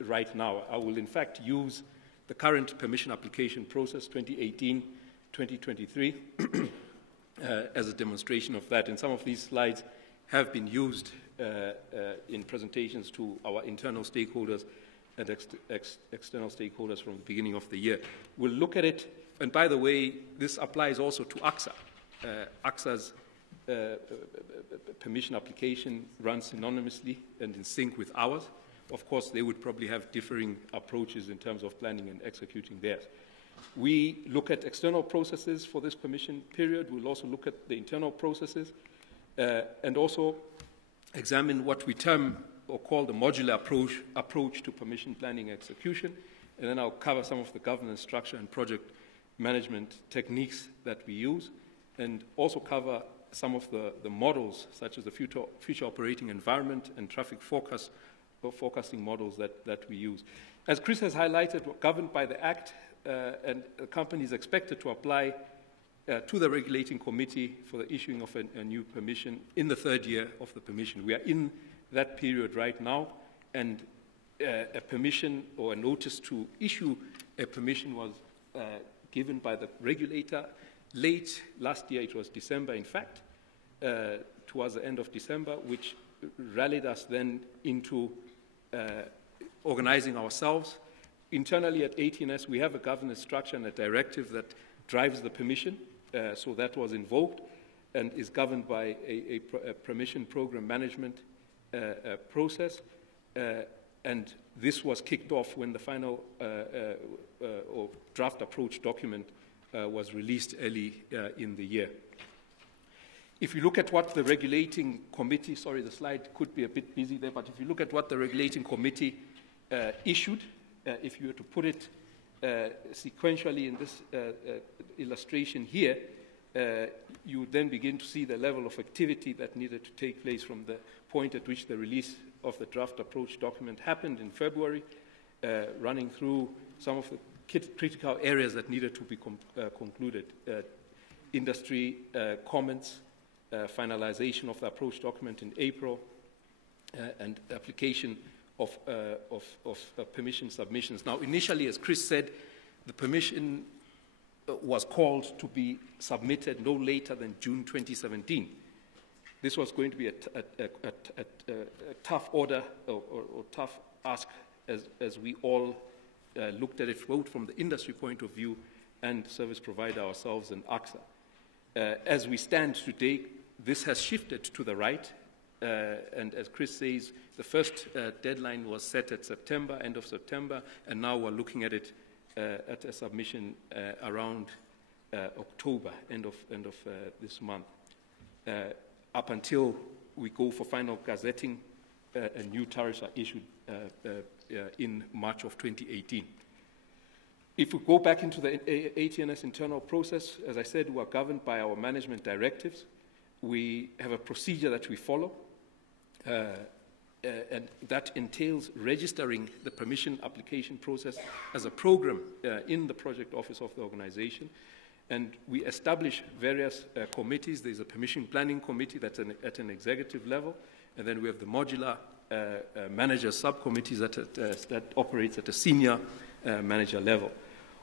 right now. I will in fact use the current permission application process 2018-2023 as a demonstration of that. And some of these slides have been used in presentations to our internal stakeholders and external stakeholders from the beginning of the year. We'll look at it And by the way, this applies also to AXA. AXA's permission application runs synonymously and in sync with ours. Of course, they would probably have differing approaches in terms of planning and executing theirs. We look at external processes for this permission period. We'll also look at the internal processes and also examine what we term or call the modular approach to permission planning execution. And then I'll cover some of the governance structure and project management techniques that we use, and also cover some of the models, such as the future operating environment and traffic forecasting models that we use. As Chris has highlighted, we're governed by the Act, and the company is expected to apply to the regulating committee for the issuing of a new permission in the third year of the permission. We are in that period right now, and a permission or a notice to issue a permission was given by the regulator late last year. It was December, in fact, towards the end of December, which rallied us then into organizing ourselves. Internally at ATNS, we have a governance structure and a directive that drives the permission, so that was invoked and is governed by a permission program management process, and this was kicked off when the final or draft approach document was released early in the year. If you look at what the regulating committee, sorry, the slide could be a bit busy there, but if you look at what the regulating committee issued, if you were to put it sequentially in this illustration here, you would then begin to see the level of activity that needed to take place from the point at which the release of the draft approach document happened in February, running through some of the critical areas that needed to be concluded. Industry comments, finalization of the approach document in April, and application of permission submissions. Now, initially, as Chris said, the permission was called to be submitted no later than June 2017. This was going to be a tough order or tough ask as we all looked at it both from the industry point of view and service provider ourselves and AXA. As we stand today, this has shifted to the right, and as Chris says, the first deadline was set at September, end of September, and now we're looking at it at a submission around October, end of this month, up until we go for final gazetting and new tariffs are issued in March of 2018. If we go back into the ATNS internal process, as I said, we are governed by our management directives. We have a procedure that we follow, and that entails registering the permission application process as a program in the project office of the organization. And we establish various committees. There's a permission planning committee that's at an executive level, and then we have the modular manager subcommittees that operates at a senior manager level.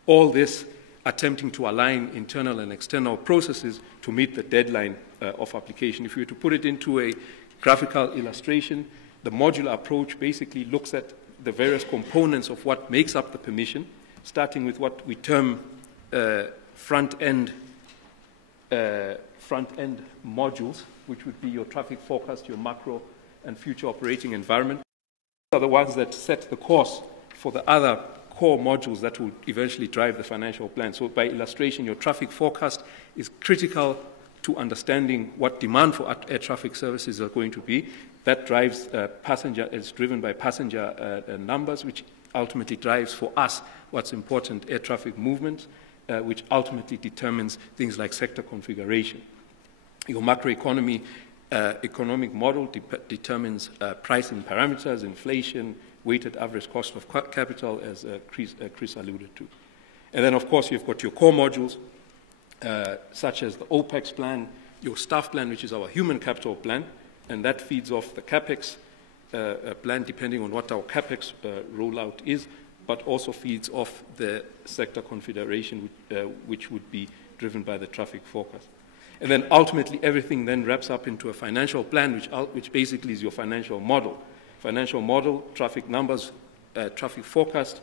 All this attempting to align internal and external processes to meet the deadline of application. If we were to put it into a graphical illustration, the modular approach basically looks at the various components of what makes up the permission, starting with what we term front-end modules, which would be your traffic forecast, your macro, and future operating environment. These are the ones that set the course for the other core modules that will eventually drive the financial plan. So by illustration, your traffic forecast is critical to understanding what demand for air traffic services are going to be. That drives is driven by passenger numbers, which ultimately drives for us what's important, air traffic movement, which ultimately determines things like sector configuration. Your macroeconomic model determines pricing parameters, inflation, weighted average cost of capital, as Chris alluded to. And then, of course, you've got your core modules, such as the OPEX plan, your staff plan, which is our human capital plan, and that feeds off the CAPEX plan, depending on what our CAPEX rollout is, but also feeds off the sector configuration, which would be driven by the traffic forecast. And then ultimately everything then wraps up into a financial plan, which basically is your financial model. Financial model, traffic numbers, traffic forecast,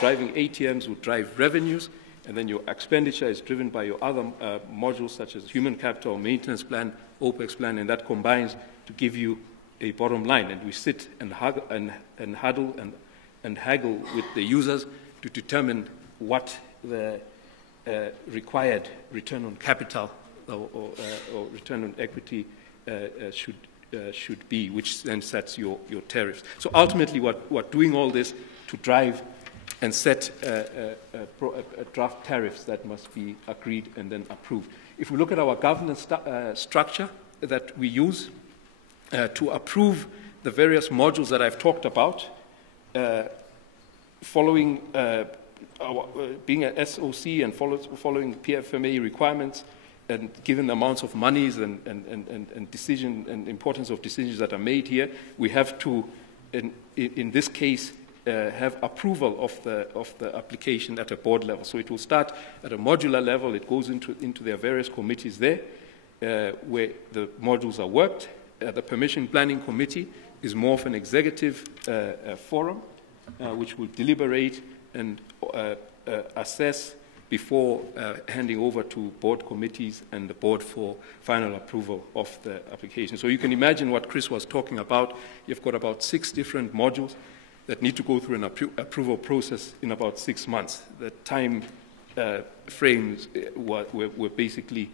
driving ATMs would drive revenues, And then your expenditure is driven by your other modules, such as human capital, maintenance plan, OPEX plan, and that combines to give you a bottom line. And we sit and huddle and haggle with the users to determine what the required return on capital or return on equity should be, which then sets your tariffs. So ultimately, we're doing all this to drive and set draft tariffs that must be agreed and then approved. If we look at our governance structure that we use to approve the various modules that I've talked about, following being an SOC and following PFMA requirements, and given the amounts of monies and decision and importance of decisions that are made here, we have to, in this case, have approval of the application at a board level. So it will start at a modular level. It goes into their various committees there, where the modules are worked. The Permission Planning Committee is more of an executive forum, which will deliberate and assess before handing over to board committees and the board for final approval of the application. So you can imagine what Chris was talking about. You've got about 6 different modules that need to go through an approval process in about 6 months. The time frames were basically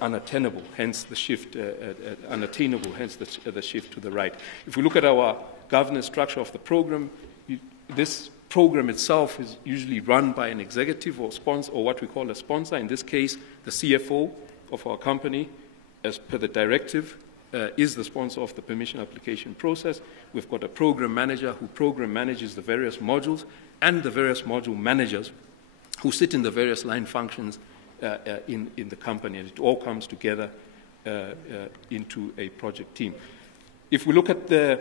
unattainable, hence the shift, unattainable, hence the shift to the right. If we look at our governance structure of the program, this program itself is usually run by an executive or sponsor, or what we call a sponsor. In this case, the CFO of our company, as per the directive, is the sponsor of the permission application process. We've got a program manager who program manages the various modules, and the various module managers who sit in the various line functions in the company, and it all comes together into a project team. If we look at the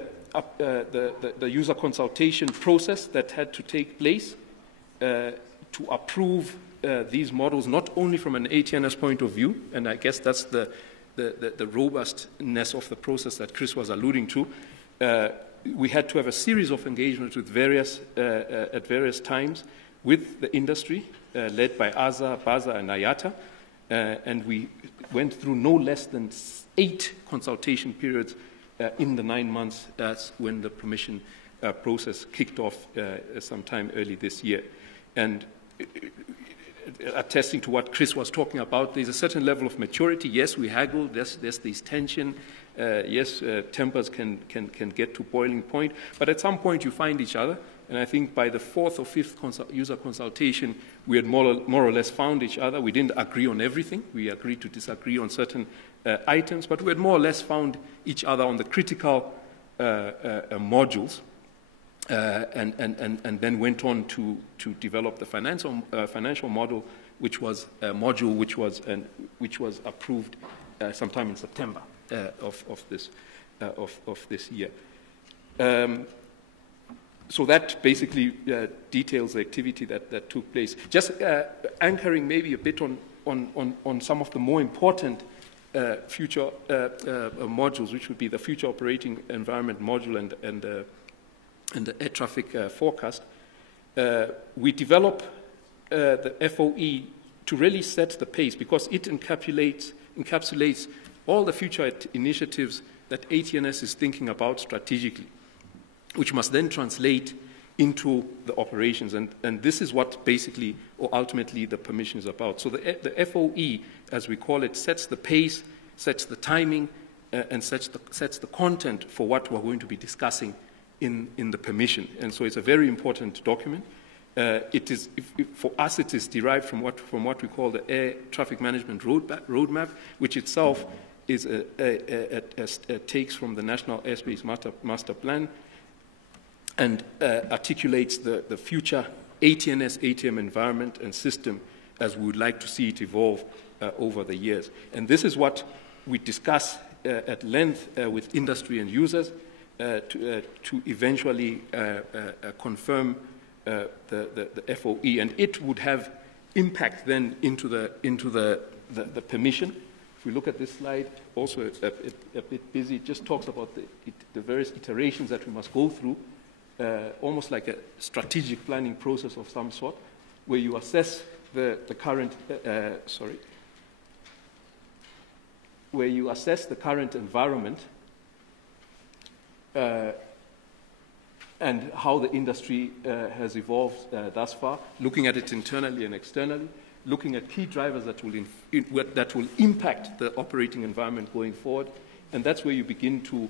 user consultation process that had to take place to approve these models, not only from an ATNS point of view, and I guess that's the robustness of the process that Chris was alluding to, we had to have a series of engagements with at various times with the industry, led by AZA, BAZA, and IATA, and we went through no less than 8 consultation periods in the 9 months. That's when the permission process kicked off sometime early this year. And attesting to what Chris was talking about, there's a certain level of maturity. Yes, we haggle. There's this tension. Yes, tempers can get to boiling point. But at some point, you find each other. And I think by the 4th or 5th user consultation, we had more or less found each other. We didn't agree on everything. We agreed to disagree on certain items, but we had more or less found each other on the critical modules, and then went on to develop the financial model, which was a module which was approved sometime in September of this year. So that basically details the activity that took place. Just anchoring maybe a bit on some of the more important future modules, which would be the future operating environment module and the air traffic forecast. We develop the FOE to really set the pace, because it encapsulates all the future initiatives that ATNS is thinking about strategically, which must then translate into the operations. And this is what basically, or ultimately, the permission is about. So the FOE, as we call it, sets the pace, sets the timing, and sets the content for what we're going to be discussing in the permission. And so it's a very important document. For us, it is derived from what we call the Air Traffic Management Roadmap, which itself is takes from the National Airspace Master Plan, and articulates the future ATNS ATM environment and system as we would like to see it evolve over the years. And this is what we discuss at length with industry and users to eventually confirm the FOE. And it would have impact then into the permission. If we look at this slide, also a bit busy, it just talks about the various iterations that we must go through. Almost like a strategic planning process of some sort, where you assess the current, where you assess the current environment and how the industry has evolved thus far, looking at it internally and externally, looking at key drivers that will impact the operating environment going forward, and that's where you begin to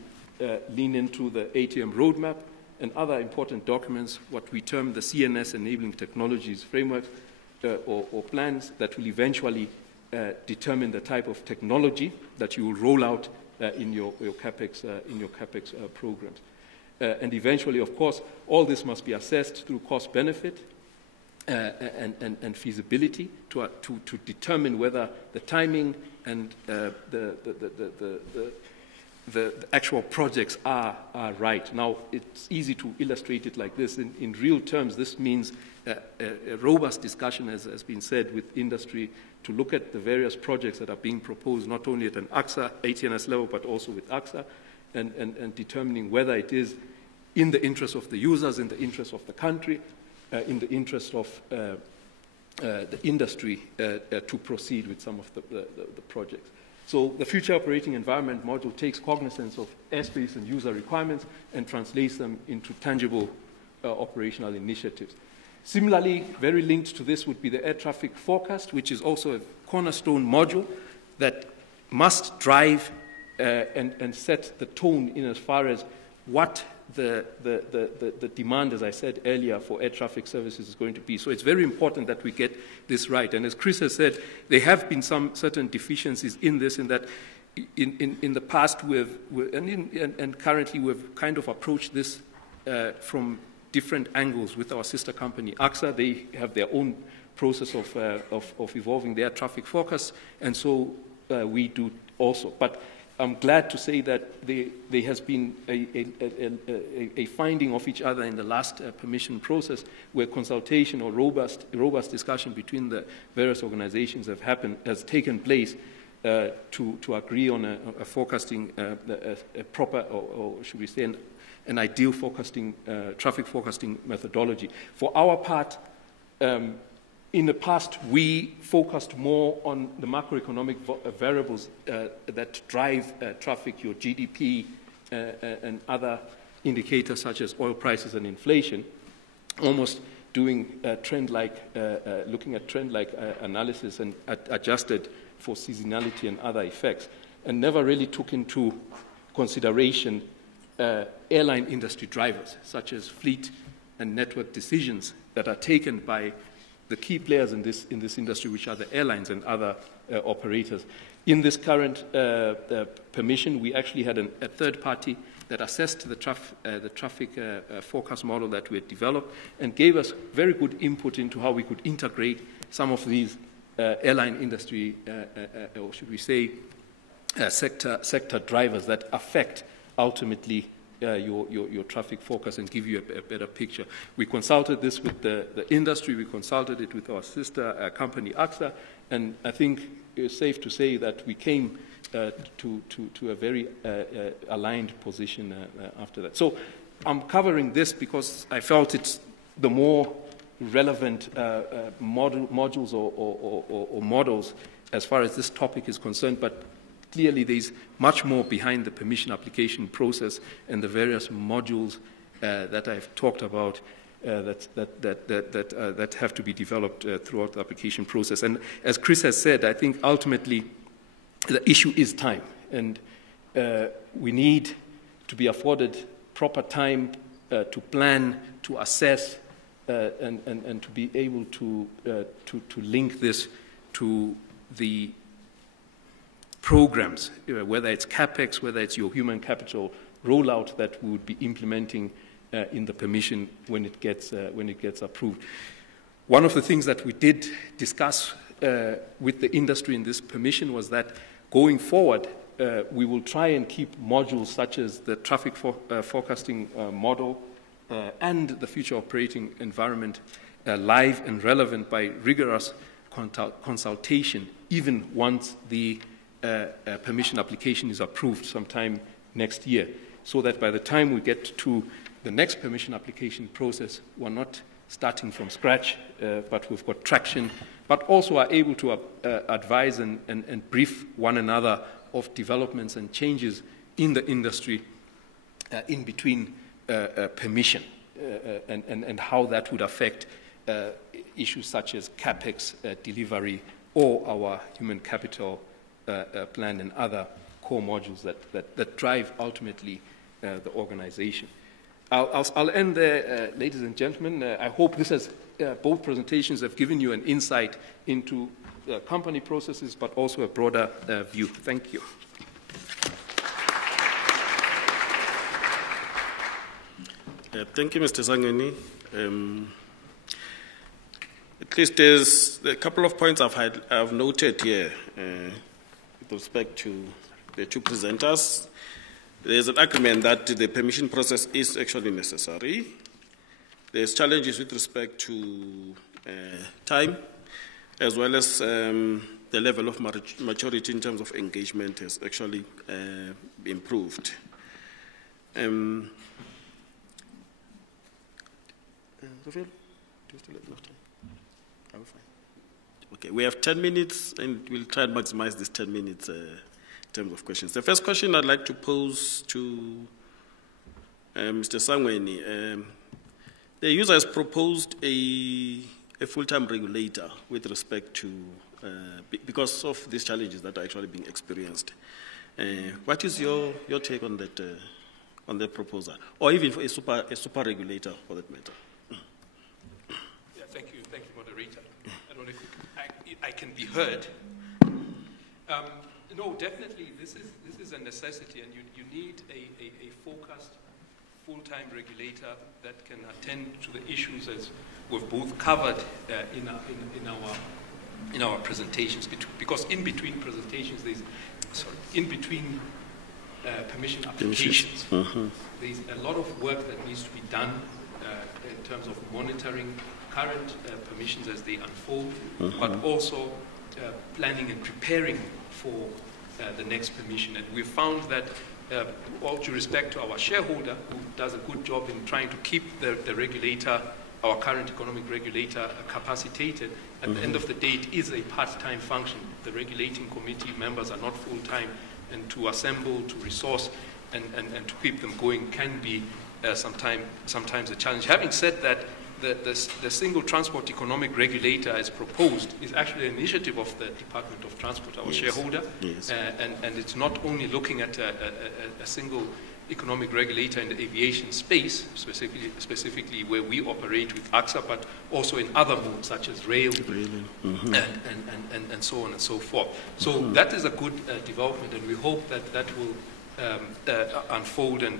lean into the ATM roadmap and other important documents, what we term the CNS enabling technologies framework or plans that will eventually determine the type of technology that you will roll out in your CapEx programs. And eventually, of course, all this must be assessed through cost-benefit and feasibility to determine whether the timing and the actual projects are right. Now, it's easy to illustrate it like this. In real terms, this means a robust discussion, as has been said, with industry to look at the various projects that are being proposed, not only at an AXA, ATNS level, but also with AXA, and determining whether it is in the interest of the users, in the interest of the country, in the interest of the industry to proceed with some of the projects. So the Future Operating Environment module takes cognizance of airspace and user requirements and translates them into tangible operational initiatives. Similarly, very linked to this would be the air traffic forecast, which is also a cornerstone module that must drive and set the tone in as far as what the demand, as I said earlier, for air traffic services is going to be. So it's very important that we get this right. And as Chris has said, there have been some certain deficiencies in this, in that in the past and currently we've kind of approached this from different angles with our sister company, AXA. They have their own process of evolving their traffic forecast, and so we do also. But I'm glad to say that there has been a finding of each other in the last permission process, where consultation or robust discussion between the various organizations has taken place to agree on a forecasting, a proper, or should we say, an ideal forecasting, traffic forecasting methodology. For our part, in the past, we focused more on the macroeconomic variables that drive traffic, your GDP and other indicators such as oil prices and inflation, almost doing looking at trend-like analysis and adjusted for seasonality and other effects, and never really took into consideration airline industry drivers, such as fleet and network decisions that are taken by the key players in this industry, which are the airlines and other operators. In this current permission, we actually had a third party that assessed the traffic forecast model that we had developed and gave us very good input into how we could integrate some of these airline industry, or should we say, sector drivers that affect ultimately your traffic forecast and give you a better picture. We consulted this with the industry, we consulted it with our sister company AXA, and I think it's safe to say that we came to a very aligned position after that. So I'm covering this because I felt it's the more relevant modules or models as far as this topic is concerned, but clearly there's much more behind the permission application process and the various modules that I've talked about that have to be developed throughout the application process. And as Chris has said, I think ultimately the issue is time, and we need to be afforded proper time to plan, to assess, and to be able to link this to the programs, whether it's CapEx, whether it's your human capital rollout that we would be implementing in the permission when it gets approved. One of the things that we did discuss with the industry in this permission was that going forward, we will try and keep modules such as the traffic forecasting model and the future operating environment live and relevant by rigorous consultation, even once the permission application is approved sometime next year, so that by the time we get to the next permission application process, we're not starting from scratch, but we've got traction, but also are able to advise and brief one another of developments and changes in the industry in between permission and how that would affect issues such as CapEx delivery or our human capital plan and other core modules that drive ultimately the organization. I'll end there, ladies and gentlemen. I hope this has, both presentations have given you an insight into company processes, but also a broader view. Thank you. Thank you, Mr. Sangweni. At least there's a couple of points I've noted here with respect to the two presenters. There's an agreement that the permission process is actually necessary. There's challenges with respect to time, as well as the level of maturity in terms of engagement has actually improved. Rafael, do you still have enough time? Are we fine? Okay, we have 10 minutes, and we'll try and maximize this 10 minutes in terms of questions. The first question I'd like to pose to Mr. Sangweni. The user has proposed a full-time regulator with respect to, because of these challenges that are actually being experienced. What is your take on that proposal, or even for a super regulator for that matter? Thank you, moderator. I don't know if I can be heard. No, definitely, this is a necessity, and you need a focused, full-time regulator that can attend to the issues as we've both covered in our presentations. Because in between presentations, in between permission applications, there's a lot of work that needs to be done in terms of monitoring current permissions as they unfold, but also planning and preparing for the next permission. And we've found that, all due respect to our shareholder, who does a good job in trying to keep the regulator, our current economic regulator, capacitated, at the end of the day, it is a part-time function. The regulating committee members are not full-time, and to assemble, to resource, and to keep them going can be sometimes a challenge. Having said that, the single transport economic regulator as proposed is actually an initiative of the Department of Transport, our shareholder, and it's not only looking at a single economic regulator in the aviation space, specifically where we operate with AXA, but also in other modes such as rail, and so on and so forth. So that is a good development, and we hope that will unfold and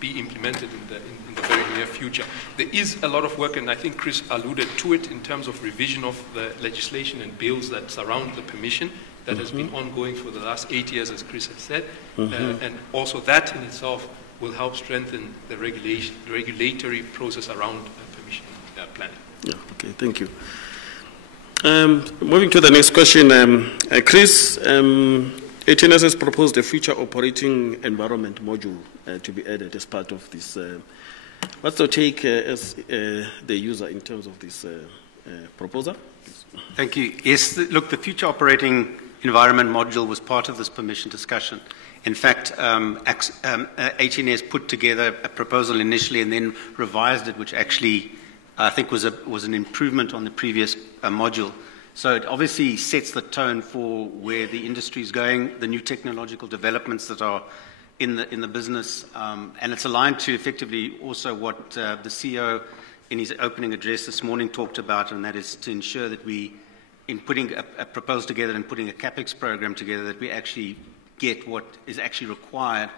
be implemented in the very near future. There is a lot of work, and I think Chris alluded to it, in terms of revision of the legislation and bills that surround the permission that has been ongoing for the last 8 years, as Chris has said, and also that in itself will help strengthen the regulatory process around permission planning. Yeah, okay, thank you. Moving to the next question, Chris, HNS has proposed a future operating environment module to be added as part of this. What's your take as the user in terms of this proposal? Thank you. Yes, look, the future operating environment module was part of this permission discussion. In fact, HNS put together a proposal initially and then revised it, which actually I think was an improvement on the previous module. So it obviously sets the tone for where the industry is going, the new technological developments that are in the business, and it's aligned to effectively also what the CEO in his opening address this morning talked about, and that is to ensure that we, in putting a proposal together and putting a CapEx program together, that we actually get what is actually required,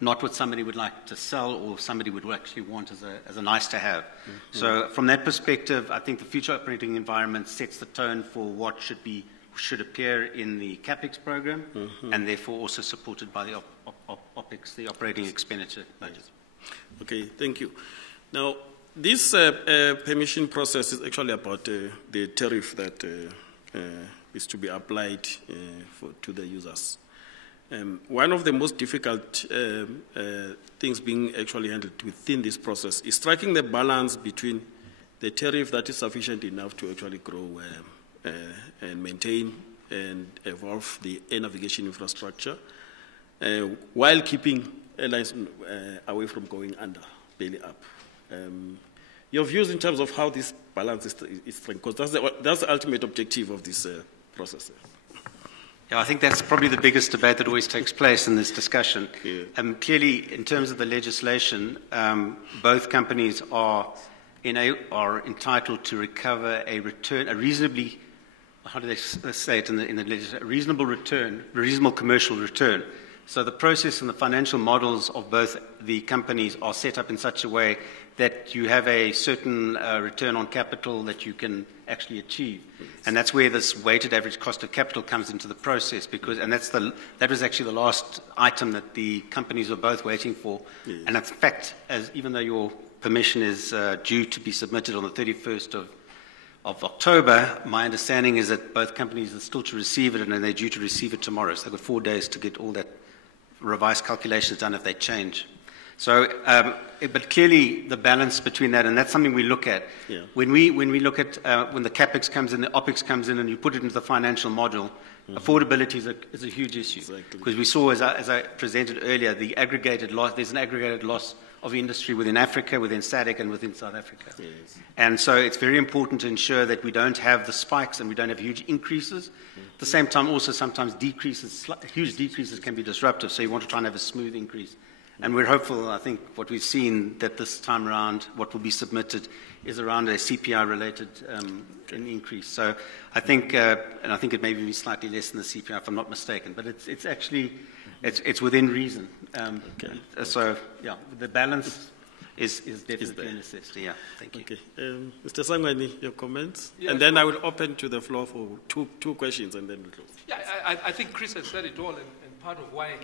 not what somebody would like to sell or somebody would actually want as a nice to have. So from that perspective, I think the future operating environment sets the tone for what should appear in the CapEx program, and therefore also supported by the OPEX, the operating expenditure budget. Okay, thank you. Now, this permission process is actually about the tariff that is to be applied to the users. One of the most difficult things being actually handled within this process is striking the balance between the tariff that is sufficient enough to actually grow and maintain and evolve the air navigation infrastructure while keeping airlines away from going under, belly up. Your views in terms of how this balance is struck, because that's the ultimate objective of this process. Yeah, I think that's probably the biggest debate that always takes place in this discussion. Yeah. Clearly, in terms of the legislation, both companies are entitled to recover a return, a reasonably, how do they say it in the legislation, a reasonable return, a reasonable commercial return. So the process and the financial models of both the companies are set up in such a way that you have a certain return on capital that you can actually achieve. And that's where this weighted average cost of capital comes into the process, because, and that was actually the last item that the companies were both waiting for. Yes. And in fact, even though your permission is due to be submitted on the 31st of October, my understanding is that both companies are still to receive it, and they're due to receive it tomorrow. So they've got 4 days to get all that revised calculations done if they change. So, but clearly the balance between that, and that's something we look at. Yeah. When we look at when the capex comes in, the opex comes in, and you put it into the financial model, affordability is a huge issue. Exactly. Because we saw, as I presented earlier, the aggregated loss. There's an aggregated loss of industry within Africa, within SADC, and within South Africa. Yes. And so it's very important to ensure that we don't have the spikes and we don't have huge increases. At the same time, also sometimes decreases, huge decreases can be disruptive, so you want to try and have a smooth increase. And we're hopeful, I think, what we've seen that this time around, what will be submitted is around a CPI-related increase. So I think, and I think it may be slightly less than the CPI, if I'm not mistaken, but it's actually, it's within reason. So, yeah, the balance is definitely a necessity. Yeah, thank you. Okay. Mr. Sangweni, your comments? Yeah, and then I will open to the floor for two questions, and then we'll close. Yeah, I think Chris has said it all, and part of why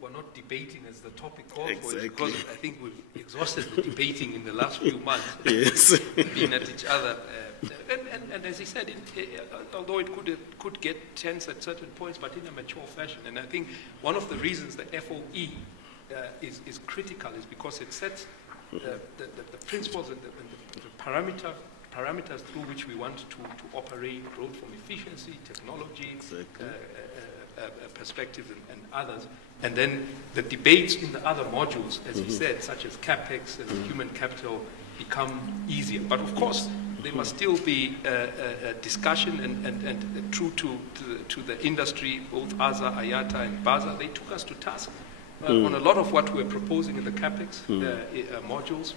we're not debating as the topic called for is because I think we've exhausted the debating in the last few months. Yes. Being at each other. And as he said, although it could get tense at certain points, but in a mature fashion. And I think one of the reasons the FOE is critical is because it sets the principles and the parameters through which we want to operate, both from efficiency, technology, perspectives, and others. And then the debates in the other modules, as he said, such as CapEx and human capital, become easier. But of course, there must still be a discussion and true to the industry, both ASA, IATA, and BASA. They took us to task on a lot of what we're proposing in the CapEx modules.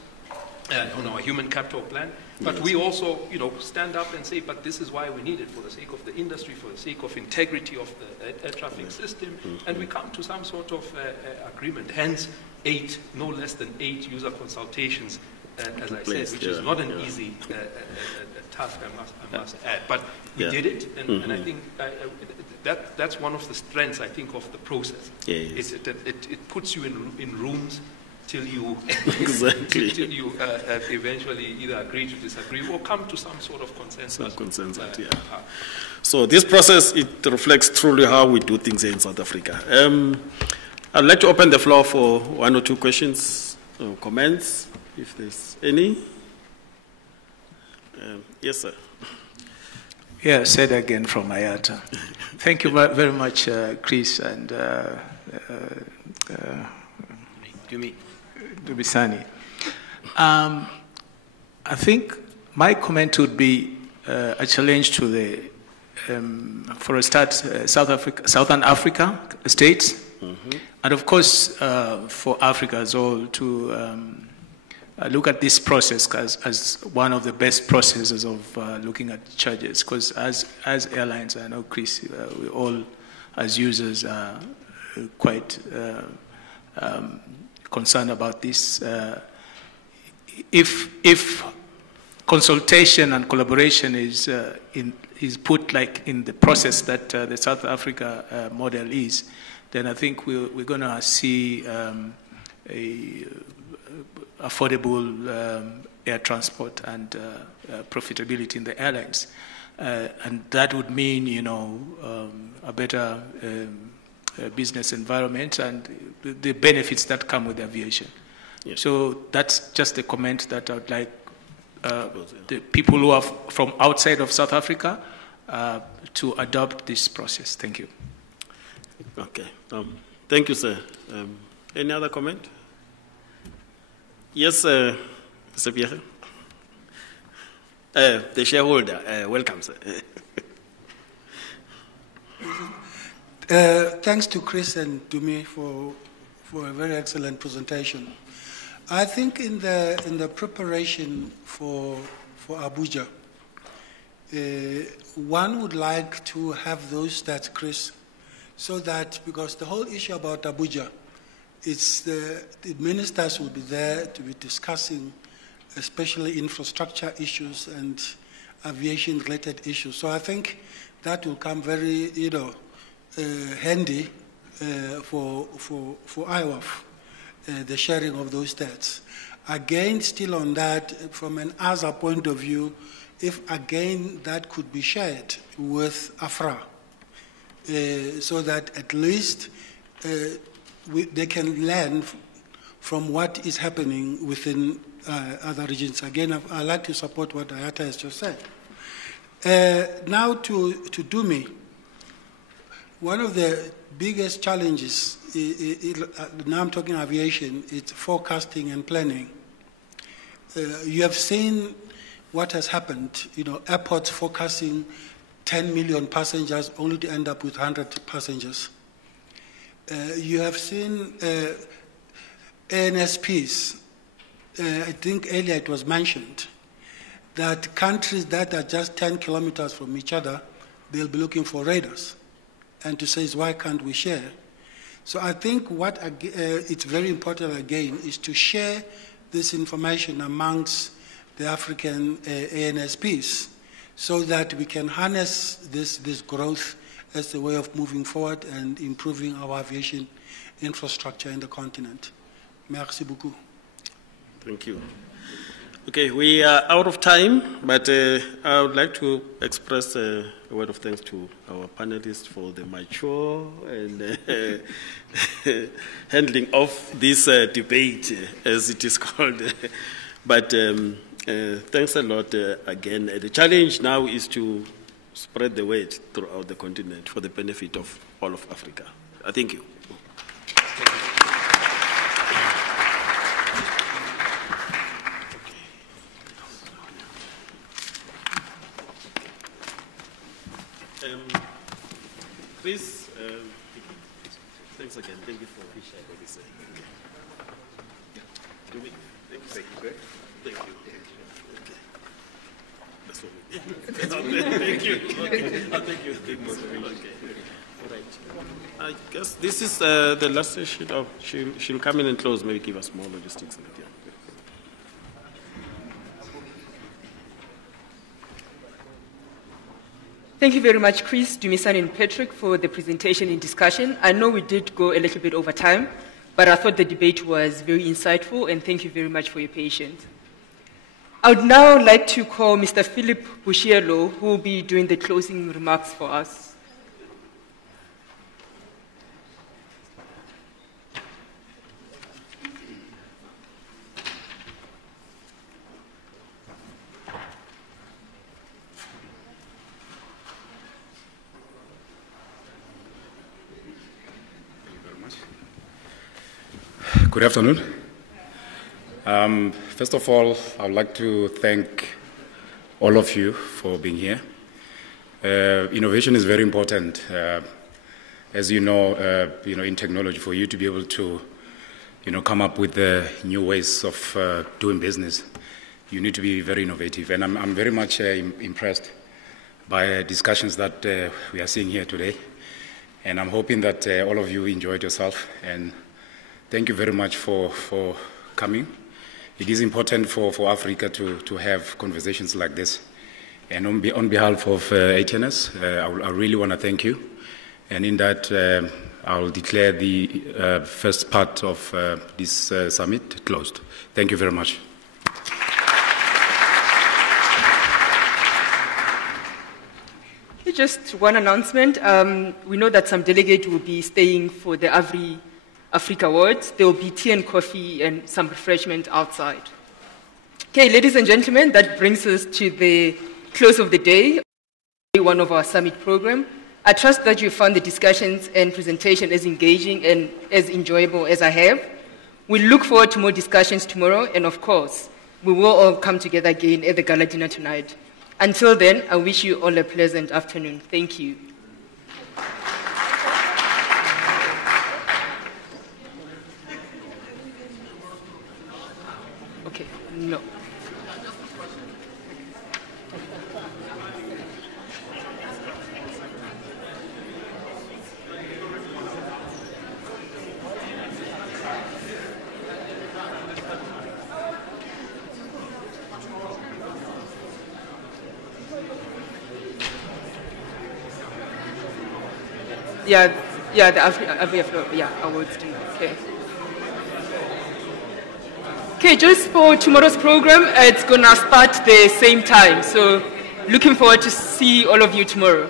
On our human capital plan, but we also, stand up and say, but this is why we need it, for the sake of the industry, for the sake of integrity of the air traffic system, and we come to some sort of agreement. Hence, no less than 8 user consultations, as I said, which is not an easy task, I must add. But we did it, and I think that's one of the strengths, I think, of the process. It puts you in rooms till you till you eventually either agree to disagree or come to some sort of consensus. So this process, it reflects truly how we do things here in South Africa. I'd like to open the floor for 1 or 2 questions or comments, if there's any. Yes, sir. Yeah, said again from IATA. Thank you very much, Chris and Dubisani. I think my comment would be a challenge to the, for a start, Southern Africa states, and of course for Africa as well, to look at this process as one of the best processes of looking at charges. Because as airlines, I know, Chris, we all as users are quite concerned about this. If consultation and collaboration is put like in the process that the South Africa model is, then I think we're going to see a affordable air transport and profitability in the airlines, and that would mean a better business environment and the benefits that come with aviation. Yes. So that's just a comment that I would like the people who are from outside of South Africa to adopt this process. Thank you. Okay. Thank you, sir. Any other comment? Yes, Mr. Pierre. The shareholder, welcome, sir. Thanks to Chris and to me for a very excellent presentation. I think in the preparation for Abuja, one would like to have those stats, Chris, so that, because the whole issue about Abuja, it's the ministers will be there to be discussing especially infrastructure issues and aviation-related issues. So I think that will come very, handy for IWAF, the sharing of those stats. Again, still on that, from an ASA point of view, if again that could be shared with AFRA, so that at least they can learn from what is happening within other regions. Again, I'd like to support what Ayata has just said. Now to Dumi, one of the biggest challenges, now I'm talking aviation, it's forecasting and planning. You have seen what has happened, airports forecasting 10 million passengers only to end up with 100 passengers. You have seen ANSPs. I think earlier it was mentioned that countries that are just 10 kilometers from each other, they'll be looking for radars and to say, why can't we share? So I think what it's very important again is to share this information amongst the African ANSPs so that we can harness this growth as a way of moving forward and improving our aviation infrastructure in the continent. Merci beaucoup. Thank you. Okay, we are out of time, but I would like to express a word of thanks to our panelists for the mature and handling of this debate, as it is called. But thanks a lot again. The challenge now is to spread the word throughout the continent for the benefit of all of Africa. Thank you. Chris, thanks again. Thank you for this. Thank you. Thank you. Okay. That's all. Thank you. Thank you. Okay. All right. I guess this is the last session. She'll come in and close. Maybe give us more logistics. Thank you very much, Chris, Dumisani, and Patrick, for the presentation and discussion. I know we did go a little bit over time, but I thought the debate was very insightful, and thank you very much for your patience. I would now like to call Mr. Philip Bushielo, who will be doing the closing remarks for us. Good afternoon. First of all, I would like to thank all of you for being here. Innovation is very important. As you know, in technology, for you to be able to, come up with new ways of doing business, you need to be very innovative. And I'm very much impressed by discussions that we are seeing here today. And I'm hoping that all of you enjoyed yourself. And thank you very much for coming. It is important for Africa to have conversations like this. And on behalf of ATNS, I really want to thank you. And in that, I'll declare the first part of this summit closed. Thank you very much. just one announcement. We know that some delegates will be staying for the Afrique Awards. There will be tea and coffee and some refreshment outside. Okay, ladies and gentlemen, that brings us to the close of the day, one of our summit program. I trust that you found the discussions and presentation as engaging and as enjoyable as I have. We look forward to more discussions tomorrow, and of course, we will all come together again at the gala dinner tonight. Until then, I wish you all a pleasant afternoon. Thank you. Okay, no. Yeah, the awards team. Okay. Okay, just for tomorrow's program, it's gonna start the same time. So, looking forward to see all of you tomorrow.